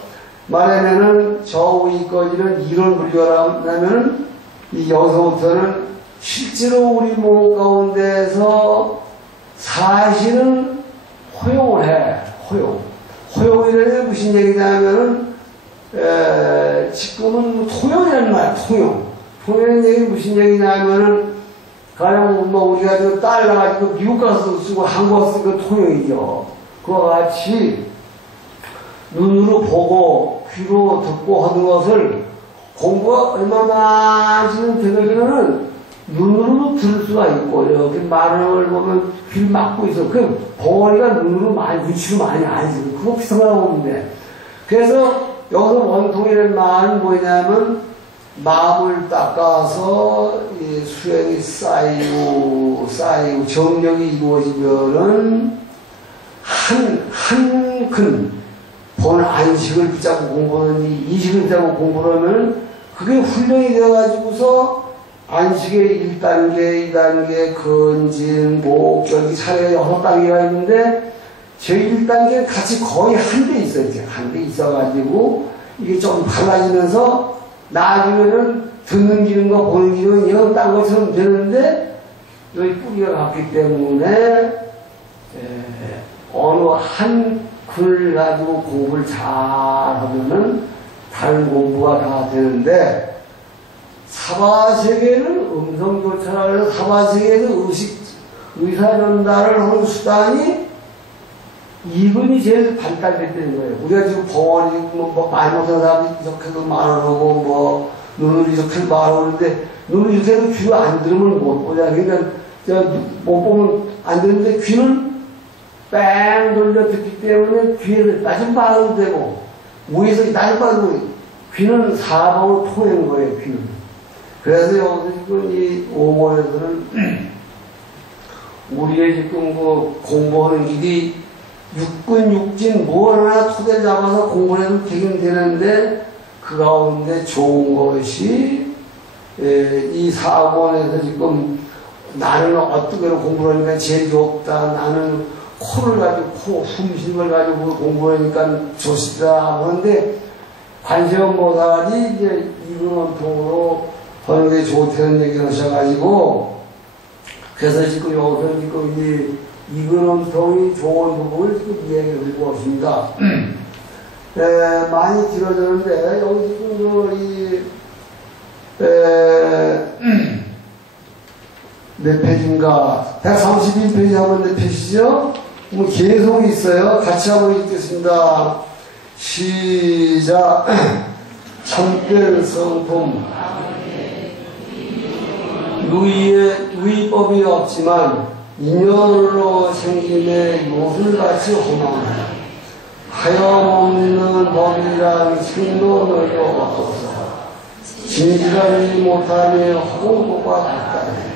말하면은 저 위까지는 이런 분류하려면 이 여기서부터는 실제로 우리 몸 가운데서 사실은 허용을 해. 허용이라는 게 무슨 얘기냐면은 지금은 토용이라는 말이야. 토용이라는 얘기 무슨 얘기냐면은 가령 뭐 우리가 저 딸 나가지고 미국 가서 쓰고 한국 가서 쓰고 토용이죠. 그와 같이 눈으로 보고 귀로 듣고 하는 것을 공부가 얼마나 지금 되면은 눈으로도 들을 수가 있고 이렇게 말을 보면 귀를 막고 있어. 그 벙어리가 눈으로 많이 눈치로 많이 알지. 그거 비슷하다고 보는데. 그래서 여기서 원통이라는 말은 뭐냐면 마음을 닦아서 이 수행이 쌓이고 정력이 이루어지면은 한 큰 본 안식을 붙잡고 공부하는 이식을 붙잡고 공부를 하면 그게 훈련이 되어가지고서 안식의 1단계, 2단계, 근진, 목적이 차례 6단계가 있는데 제1단계는 같이 거의 한 대 있어요. 한 대 있어가지고 이게 좀 달라지면서 나중에는 듣는 기능과 보는 기능은 이런 딴 것처럼 되는데 여기 뿌리가 갔기 때문에 어느 한 글을 가지고 공부를 잘 하면은 다른 공부가 다 되는데 사바세계는 음성교차를 해서 사바세계에서 의사 전달을 하는 수단이 이분이 제일 발달됐다는 거예요. 우리가 지금 벙어리 뭐 말 못하는 사람이 이렇게도 말을 하고 뭐 눈을 이렇게 말하는데 눈을 이렇게 해도 귀로 안 들으면 못 보냐. 그러니까 못 보면 안 되는데 귀는 뺑 돌려 듣기 때문에 귀에는 낮은 발음도 되고 위에서 낮은 발음도 귀는 사방으로 통하는 거예요. 귀는. 그래서 여기서 지금 이 오모에서는 우리의 지금 그 공부하는 길이 육군, 육진, 뭘 하나 토대를 잡아서 공부를 해도 되긴 되는데 그 가운데 좋은 것이 이 사학원에서 지금 나는 어떻게 공부를 하니까 제일 좋다. 나는 코를 가지고 숨쉬는 걸 가지고 공부하니까 좋습니다. 그런데 관세음보살이 이제 이근원통으로 하는 게 좋다는 얘기를 하셔가지고 그래서 지금 여기서 지금 이근원통이 좋은 부분을 지금 이야기를 드리고 있습니다. 많이 길어졌는데 여기 지금 몇 페이지인가? 131페이지 한번 몇 페이지죠? 뭐 계속이 있어요. 같이 한번 읽겠습니다. 시작. 참된 성품. 누이법이 없지만 인연으로 생김에 요술같이 호망하라. 하염없는 법이란 생론을 얻어서 진실하지 못하며 허공과 같다네.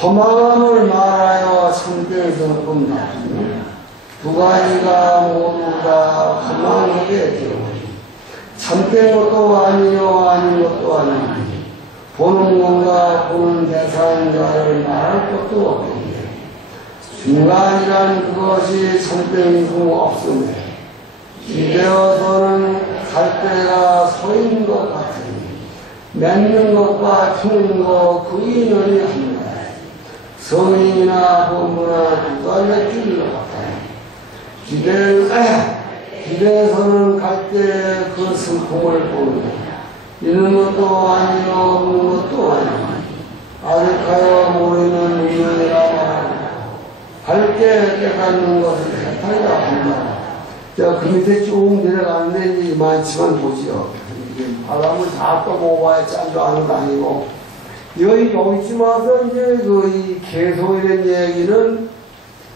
허망함을 말하여 참된 성품 나쁘며 두 가지가 모두 다 허망하게 되오니 참된 것도 아니요 아닌 것도 아니니 보는 건가 보는 대상자를 말할 것도 없겠네. 중간이란 그것이 선택이 없으며 이되어서는 갈 때가 서인 것 같으니 맺는 것과 피는 것 그 인연이 한다. 성인이나 본부나 두달의 길로 같아요. 기대에서는 갈 때 그 슬픔을 보는다. 있는 것도 아니요 없는 것도 아니요 아득하여 모르는 운명이라 말한다. 밝게 깨닫는 것을 해탈이라 한다. 자, 그 밑에 쭉 내려가는데 이제 많지만 보지요. 바람을 다 떠먹어봐야 짠도 아는 거 아니고 여기쯤 와서 이제 이 개소에 대한 얘기는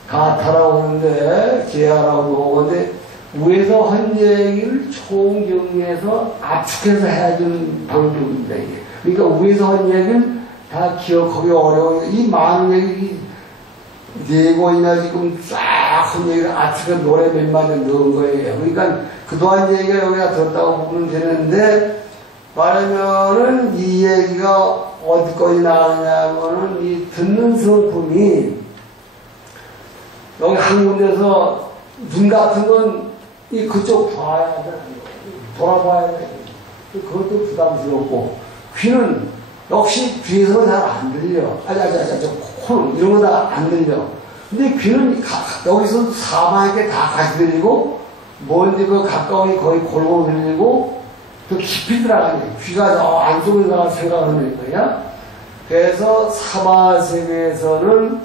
가타라고 하는데 제하라고 하는데 위에서 한 얘기를 총정리해서 압축해서 해야 되는 방법입니다. 이게. 그러니까 위에서 한 얘기를 다 기억하기 어려워요. 이 많은 얘기 네 권이나 지금 쫙 한 얘기를 압축해서 노래 몇 마디 넣은 거예요. 그러니까 그동안 얘기가 여기다 들었다고 보면 되는데 말하면은 이 얘기가 어디까지 나오냐면은 이 듣는 성품이 여기 한 군데서 눈 같은 건 이 그쪽 봐야 돼. 돌아봐야 돼. 그것도 부담스럽고 귀는 역시 귀에서는 잘 안 들려. 코는 이런 거 다 안 들려. 근데 귀는 여기서 사방에 다 같이 들리고 먼지 그 가까이 거의 골고루 들리고 또 깊이 들어가네. 귀가 저 안쪽에 들어가 생각하는 거야. 그래서 사바세계에서는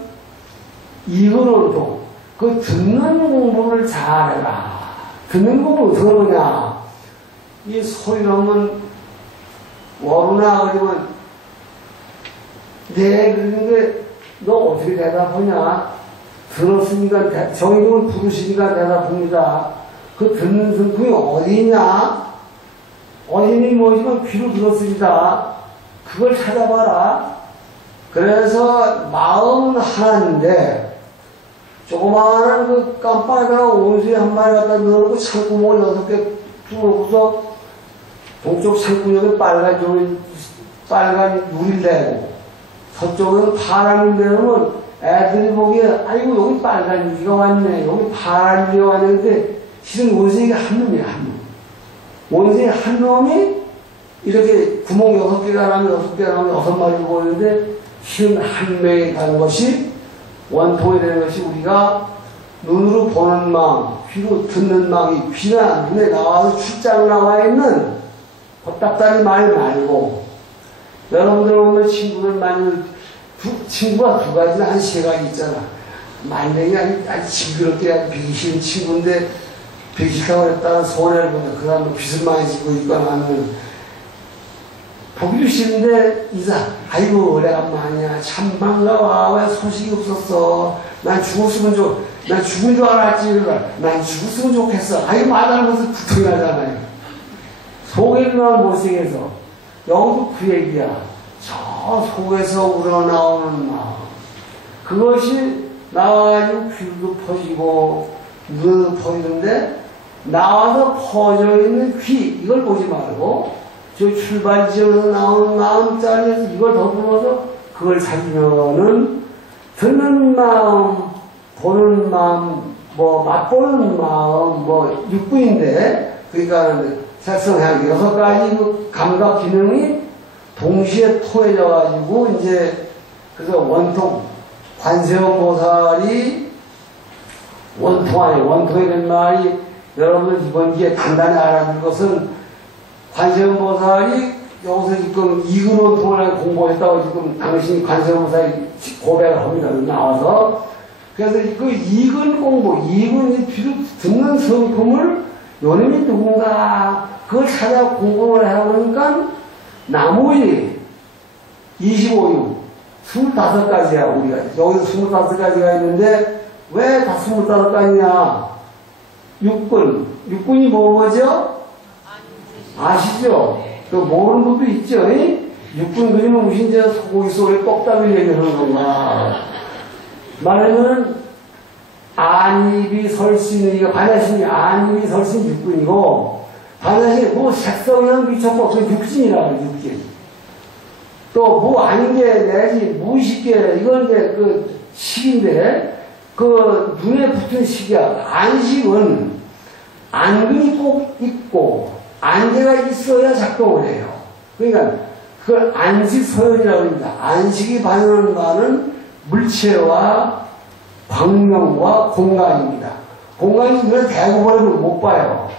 이거로도 그 듣는 공부를 잘해라. 듣는 공부를 어떻게 하느냐. 이 소리로는 워루나 그러면 네 그런데 너 어떻게 대답하냐. 들었으니까 정의를 부르시니까 대답합니다. 그 듣는 성품이 어디냐. 어디니 뭐지만 귀로 들었습니다. 그걸 찾아봐라. 그래서 마음은 하나인데 조그마한 그 깜빡이나 온수에 한 마리 갖다 넣어놓고 창구멍을 6개 뚫어놓고서 동쪽 창구역에 빨간 물이 되고 서쪽은 파란 물이 되면 애들이 보기에 아이고 여기 빨간 유리가 왔네 여기 파란 유리가 왔는데 실은 원숭이가 한 놈이야. 한 놈. 원숭이 한 놈이 이렇게 구멍 6개가 나면 6개가 나면 6마리 보이는데 실은 한 명이 가는 것이 원통이 되는 것이 우리가 눈으로 보는 마음, 귀로 듣는 마음이 귀나 눈에 나와서 출장 나와 있는 헛답다리 말 말고 여러분들 보면 친구들 많이 친구가 두 가지나 한 세 가지 있잖아. 만능이 아주 징그럽게 아주 비기 싫은 친구인데 비기 싫다고 했다가 손해를 보다 그 사람도 빚을 많이 지고 있거나 하는 보기도 싫은데 아이고 오래간만이야 참 반가워 왜 소식이 없었어 난 죽었으면 난 죽은 줄 알았지 난 죽었으면 좋겠어 아이고 말하면서 구통하잖아요. 속에만 못생겨서 여기도 그 얘기야. 저 속에서 우러나오는 마음 그것이 나와가지고 귀도 퍼지고 눈도 퍼지는데 나와서 퍼져 있는 귀 이걸 보지 말고 저 출발 지역에서 나오는 마음짜리에서 이걸 더불어서 그걸 찾으면은 듣는 마음, 보는 마음, 맛보는 마음, 육부인데, 그러니까 색성향 6가지 그 감각 기능이 동시에 토해져가지고, 이제, 그래서 원통, 관세음 보살이 원통이라는 말이 여러분 이번 기회에 단단히 알아둘 것은 관세음보살이 여기서 지금 이근원통을 공부했다고 지금 당신이 관세음보살이 고백을 합니다. 나와서. 그래서 그 이근 공부, 이근 듣는 성품을 요놈이 누군가 그걸 찾아 공부를 하다 보니까 나머지 25유, 25가지야, 우리가. 여기서 25가지가 있는데 왜 다 25가지냐? 육군이 뭐죠? 아시죠? 또 모르는 것도 있죠? 육군 그림은 무슨 이제 소고기 속에 떡밥을 얘기하는 건가? 말하면 안입이 설신, 이거 반야신이 안입이 설신 육군이고, 반야신이 뭐 색성이랑 미쳤고, 그 육신이라고 육신. 또 뭐 아닌 게 내지 무의식계 이건 이제 그 식인데 그 눈에 붙은 식이야. 안식은 안근이 꼭 있고 안개가 있어야 작동을 해요. 그러니까 그걸 안식소연이라고 합니다. 안식이 반응하는 바는 물체와 광명과 공간입니다. 공간이 눈에 대고 버리면 못 봐요.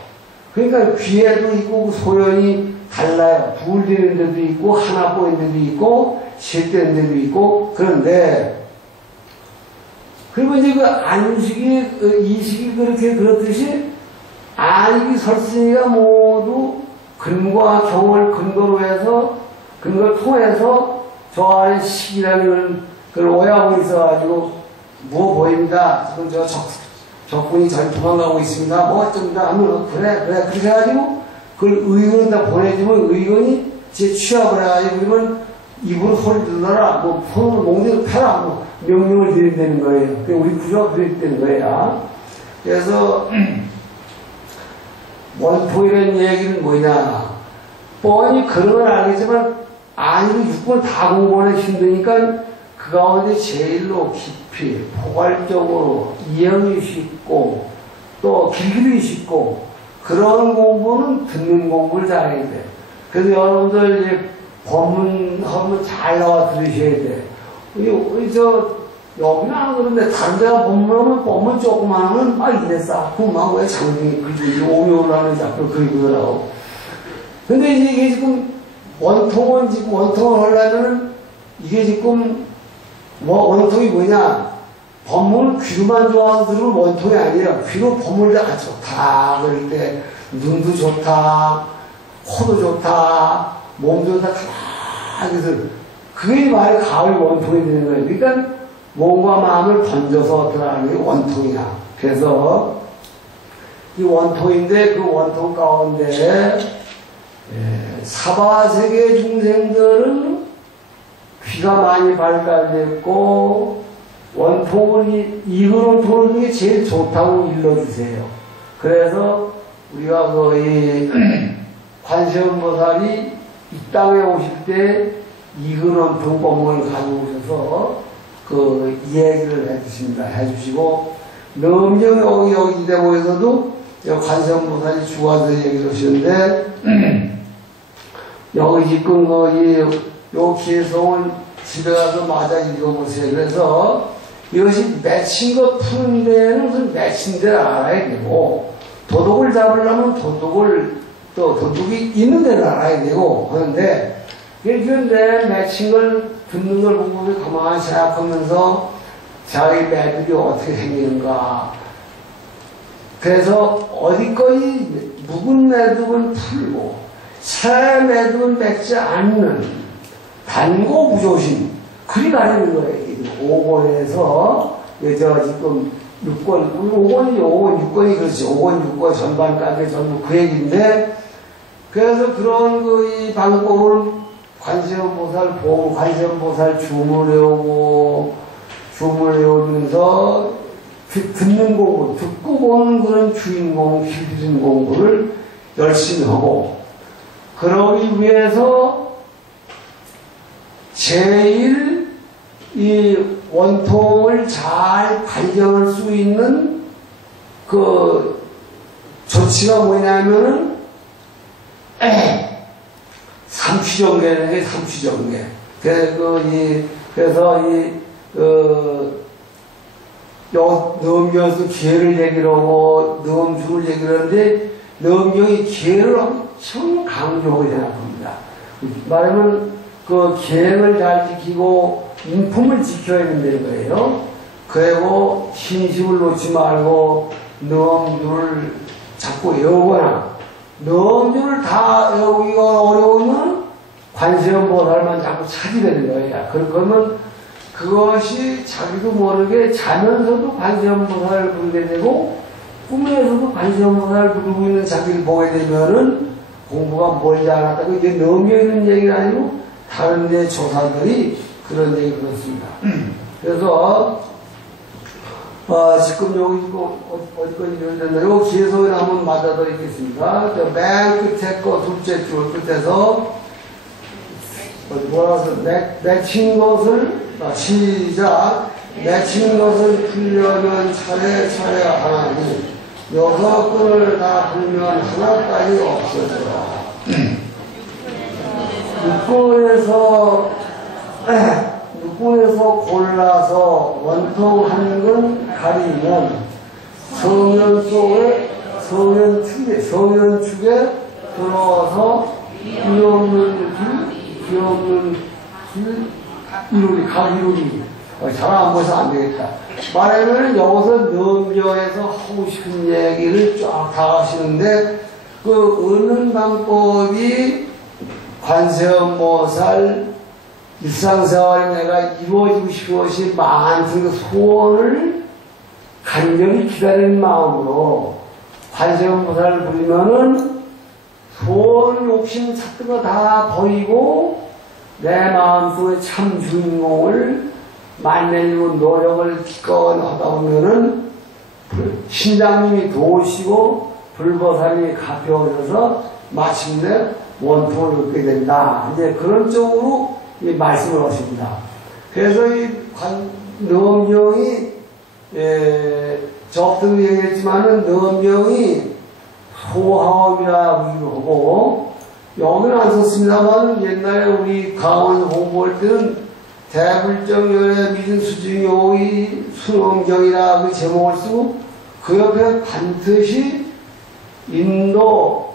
그러니까 귀에도 있고 소연이 달라요. 둘 되는 데도 있고 하나 보이는 데도 있고 셋 되는 데도 있고 그런데 그리고 이제 그 안식이 이식이 그렇게 그렇듯이 안식이 설순이가 모두 근과 경을 근거로 해서 근거를 통해서 저 안에 식이라는 걸 오해하고 있어가지고 뭐 보입니다. 지금 저 적군이 잘 도망가고 있습니다. 뭐 어쩐다 하면 그래 그렇게 해가지고 그걸 의원에다 보내주면 의원이 제 취합을 해가지고 그러면 입으로 소리 들어라 뭐 손으로 몽둥이를 패라 뭐 명령을 드린다는 거예요. 우리 구조가 그랬다는 거야. 그래서 원통이라는 얘기는 뭐냐 뻔히 그런 건 알겠지만 아니면 육군을 다 공부하는 힘드니까 그 가운데 제일로 깊이 포괄적으로 이해하기 쉽고 또 길기도 쉽고 그런 공부는 듣는 공부를 잘해야 돼. 그래서 여러분들 이제 법문하면 잘 나와 들으셔야 돼. 여기는 안 그런데 다른 데가 법문하면 법문 조금만 하면 이래 쌓고 왜 장등이 그리고 오묘를 하는 작품 그리고더라고. 근데 이게 지금 원통을 하려면 이게 지금 원통이 뭐냐 법문을 귀로만 좋아하는 들으면 원통이 아니라 귀로 법문을 다 좋다 그럴 때 눈도 좋다 코도 좋다 몸도 좋다 그래서 그게 말이 가을 원통이 되는 거예요. 그러니까 몸과 마음을 던져서 들어가는 게 원통이야. 그래서 이 원통인데 그 원통 가운데 사바세계 중생들은 귀가 많이 발달됐고 원통을 이그런 도는 게 제일 좋다고 일러주세요. 그래서 우리가 거의 관세음보살이 이 땅에 오실 때 이그런 등법문을 가지고 오셔서 그 얘기를 해주십니다. 해주시고 명령 여기 대모에서도 관세음보살이 주와서 얘기를 하시는데 여기 지금 요 기회성을 집에 가서 마저 읽어보세요. 그래서 이것이 맺힌 것 푸는 데는 무슨 맺힌 데를 알아야 되고 도둑을 잡으려면 도둑이 있는 데를 알아야 되고 그런데 그런데 맺힌 걸 듣는 걸 보고 가만히 생각하면서 자기 매듭이 어떻게 생기는가 그래서 어디까지 묵은 매듭은 풀고 새 매듭은 맺지 않는 단고 부조심 그리 가리는 거예요. 5권에서 지금 6권 5권이죠. 5권 6권이 그렇지. 5권 6권 전반까지 전부 그 얘기인데 그래서 그런 이 방법을 관세음보살 보고 관세음보살 주문해오면서 듣는 공부 듣고 보는 그런 주인공 길들인 공부를 열심히 하고 그러기 위해서 제일 이 원통을 잘 발견할 수 있는 그 조치가 뭐냐면은 삼취정계라는 게 삼취정계. 그래서 넘겨서 기회를 얘기를 하고 넘주를 얘기를 하는데 넘경이 기회를 엄청 강조하게 생각합니다. 말하면 그 계획을 잘 지키고 인품을 지켜야 된다는 거예요. 그리고 신심을 놓지 말고 넘주를 자꾸 외우거나 넘주를 다 외우기가 어려우면 관세음보살만 자꾸 찾으려는 거예요. 그러면 그것이 자기도 모르게 자면서도 관세음보살을 부르게 되고 꿈에서도 관세음보살을 부르고 있는 자기를 보게 되면은 공부가 멀지 않았다고 이게 넘겨 있는 얘기가 아니고 다른 데 조사들이 그런 얘기 그렇습니다. 그래서 지금 여기 어디까지 이런데 요 기회소에 한번 맞아서 있겠습니다. 맨 끝에 거 둘째 줄 끝에서 뭐라서 맺힌 것을 시작. 맺힌 것을 풀려면 차례차례 하나니 6건을 다 풀면 하나까지 없어져라. 6권에서 골라서 원통 한 건 가리면 성현축에 들어서 귀없는 길, 이루리. 잘 안 보셔서 안 되겠다. 말하면 여기서 넘겨에서 하고 싶은 얘기를 쫙 다 하시는데, 그 얻는 방법이 관세음보살 일상생활에 내가 이루어지고 싶은 것이 많은 그 소원을 간절히 기다리는 마음으로 관세음보살을 부르면은 소원 욕심 찾던 거 다 버리고 내 마음속에 참 주인공을 만나려고 노력을 기꺼이 하다 보면은 신장님이 도우시고 불보살이 갚여오셔서 마침내 원통을 얻게 된다. 이제 그런 쪽으로 이 말씀을 하십니다. 그래서 이 넘경이 적도 얘기했지만은 넘경이 소하업이라고 하고 여기는 안 썼습니다만 옛날에 우리 강원 홍보할 때는 대불정열의 믿은 수중요의 수능경이라 그 제목을 쓰고 그 옆에 반드시 인도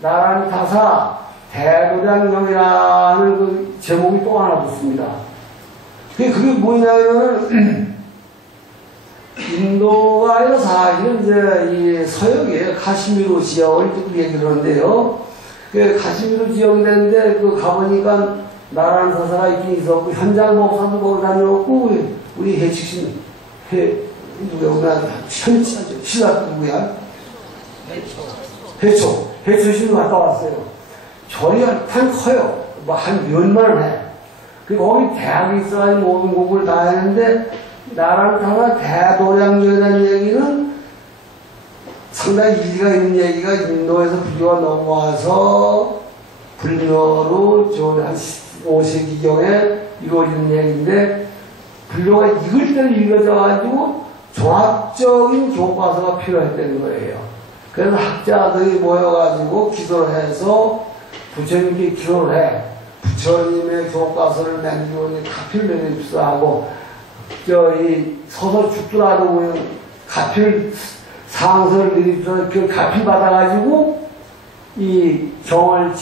나란타사 대도량경이라는 그 제목이 또 하나 붙습니다. 그게 뭐냐면 인도가 아니라 사실은 이제 이 서역이에요. 카시미르 지역을 얘기를 하는데요. 그 카시미르 지역인데 그 가보니까 나란타사가 있긴 있었고 현장 목사도 거기 다녀왔고 우리 해측신 누구야? 신라 누구야? 해초신도 갔다 왔어요. 절이 한 커요. 뭐 한 몇만 해. 그리고 거기 대학이 있어가지고 모든 공부를 다 했는데 나란타사 대도량경이라는 얘기는 상당히 일리가 있는 얘기가 인도에서 불교가 넘어와서 불교로 한 5세기경에 이루어지는 얘기인데 불교가 익을 때는 읽어져가지고 종합적인 교과서가 필요했다는 거예요. 그래서 학자들이 모여가지고 기도를 해서 부처님께 기도를 해. 부처님의 교과서를 남기고 가필 내립사하고 이 서서 죽더라도 가필 상서를 내립사하고 그 가필 받아가지고 이 정을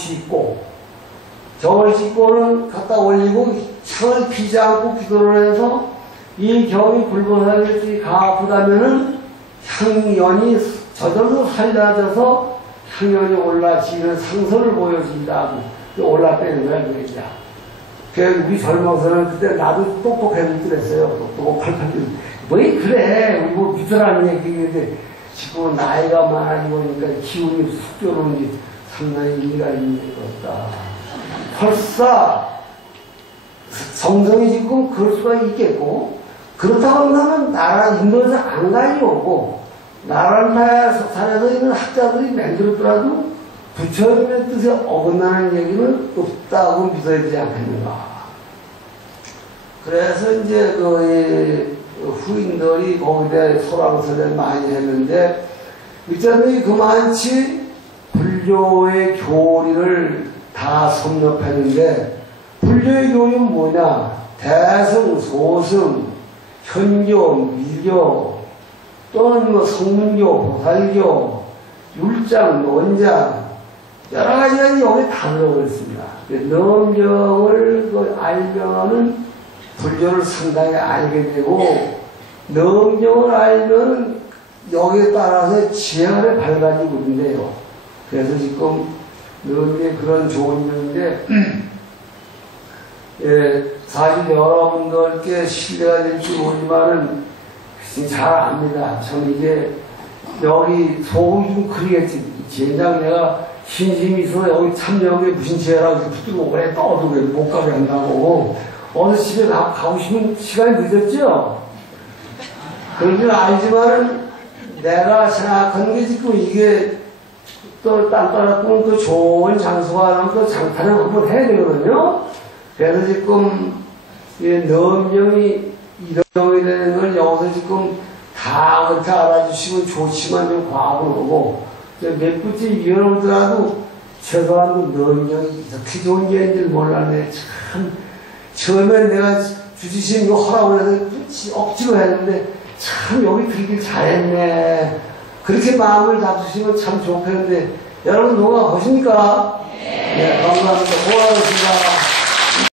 짓고는 갖다 올리고 창을 피지 않고 기도를 해서 이 경이 불보살이 가아프다면은 향연이 저절로 살려져서 향연이 올라지는 상서를 보여준다고 올라빼는 거야, 그러니까. 그래서 우리 젊어서는 그때 나도 똑똑해질 뻔했어요. 똑똑하고 팔팔. 왜 그래? 우리 뭐 밑으라는 얘기인데 지금 나이가 많아지고 보니까 기운이 쑥 들어오는 게 상당히 의미가 있는 것 같다. 설사 성성이 지금 그럴 수가 있겠고 그렇다고 하면 나라 인도에서 안 가져오고 나란타사에서 있는 학자들이 만들었더라도 부처님의 뜻에 어긋나는 얘기는 없다고 믿어야 되지 않겠는가. 그래서 이제 그 후인들이 거기에 소랑설을 많이 했는데 일단은 그만치 불교의 교리를 다 섭렵했는데 불교의 교리는 뭐냐? 대승, 소승, 현교, 미교 또는 뭐 성문교, 보살교, 율장, 논장 여러 가지가 여기 다 들어버렸습니다. 넘경을 알면은 불교를 상당히 알게 되고 넘경을 알면 여기에 따라서 지혜가 밝아지고 있는데요. 그래서 지금 넘경에 그런 좋은 일인데 사실 여러분들께 신뢰가 될지 모르지만은 잘 압니다. 저는 이제 여기 속은 좀 그리겠지. 젠장 내가 신심이 있어서 여기 참여하게 무슨 죄라고 붙들고 그래 떠도 못 가게 한다고. 어느 집에 가고 싶은 시간이 늦었죠? 그런 줄 알지만은 내가 생각하는 게 지금 이게 또 땅 따라꾸는 또 좋은 장소가 나면 또 장탄을 한번 해야 되거든요? 그래서 지금 넘령이 이동이라는 걸 여기서 지금 다 그렇게 알아주시면 좋지만 좀 과학으로 보고 몇 번째 위원하더라도 최소한 넘령이 이렇게 좋은 게인 줄 몰랐네. 참 처음에 내가 주지심 이거 하라고 해서 억지로 했는데 참 여기 들길 잘했네. 그렇게 마음을 잡수시면 참 좋겠는데 여러분 농가 보십니까? 네, 감사합니다. 고맙습니다.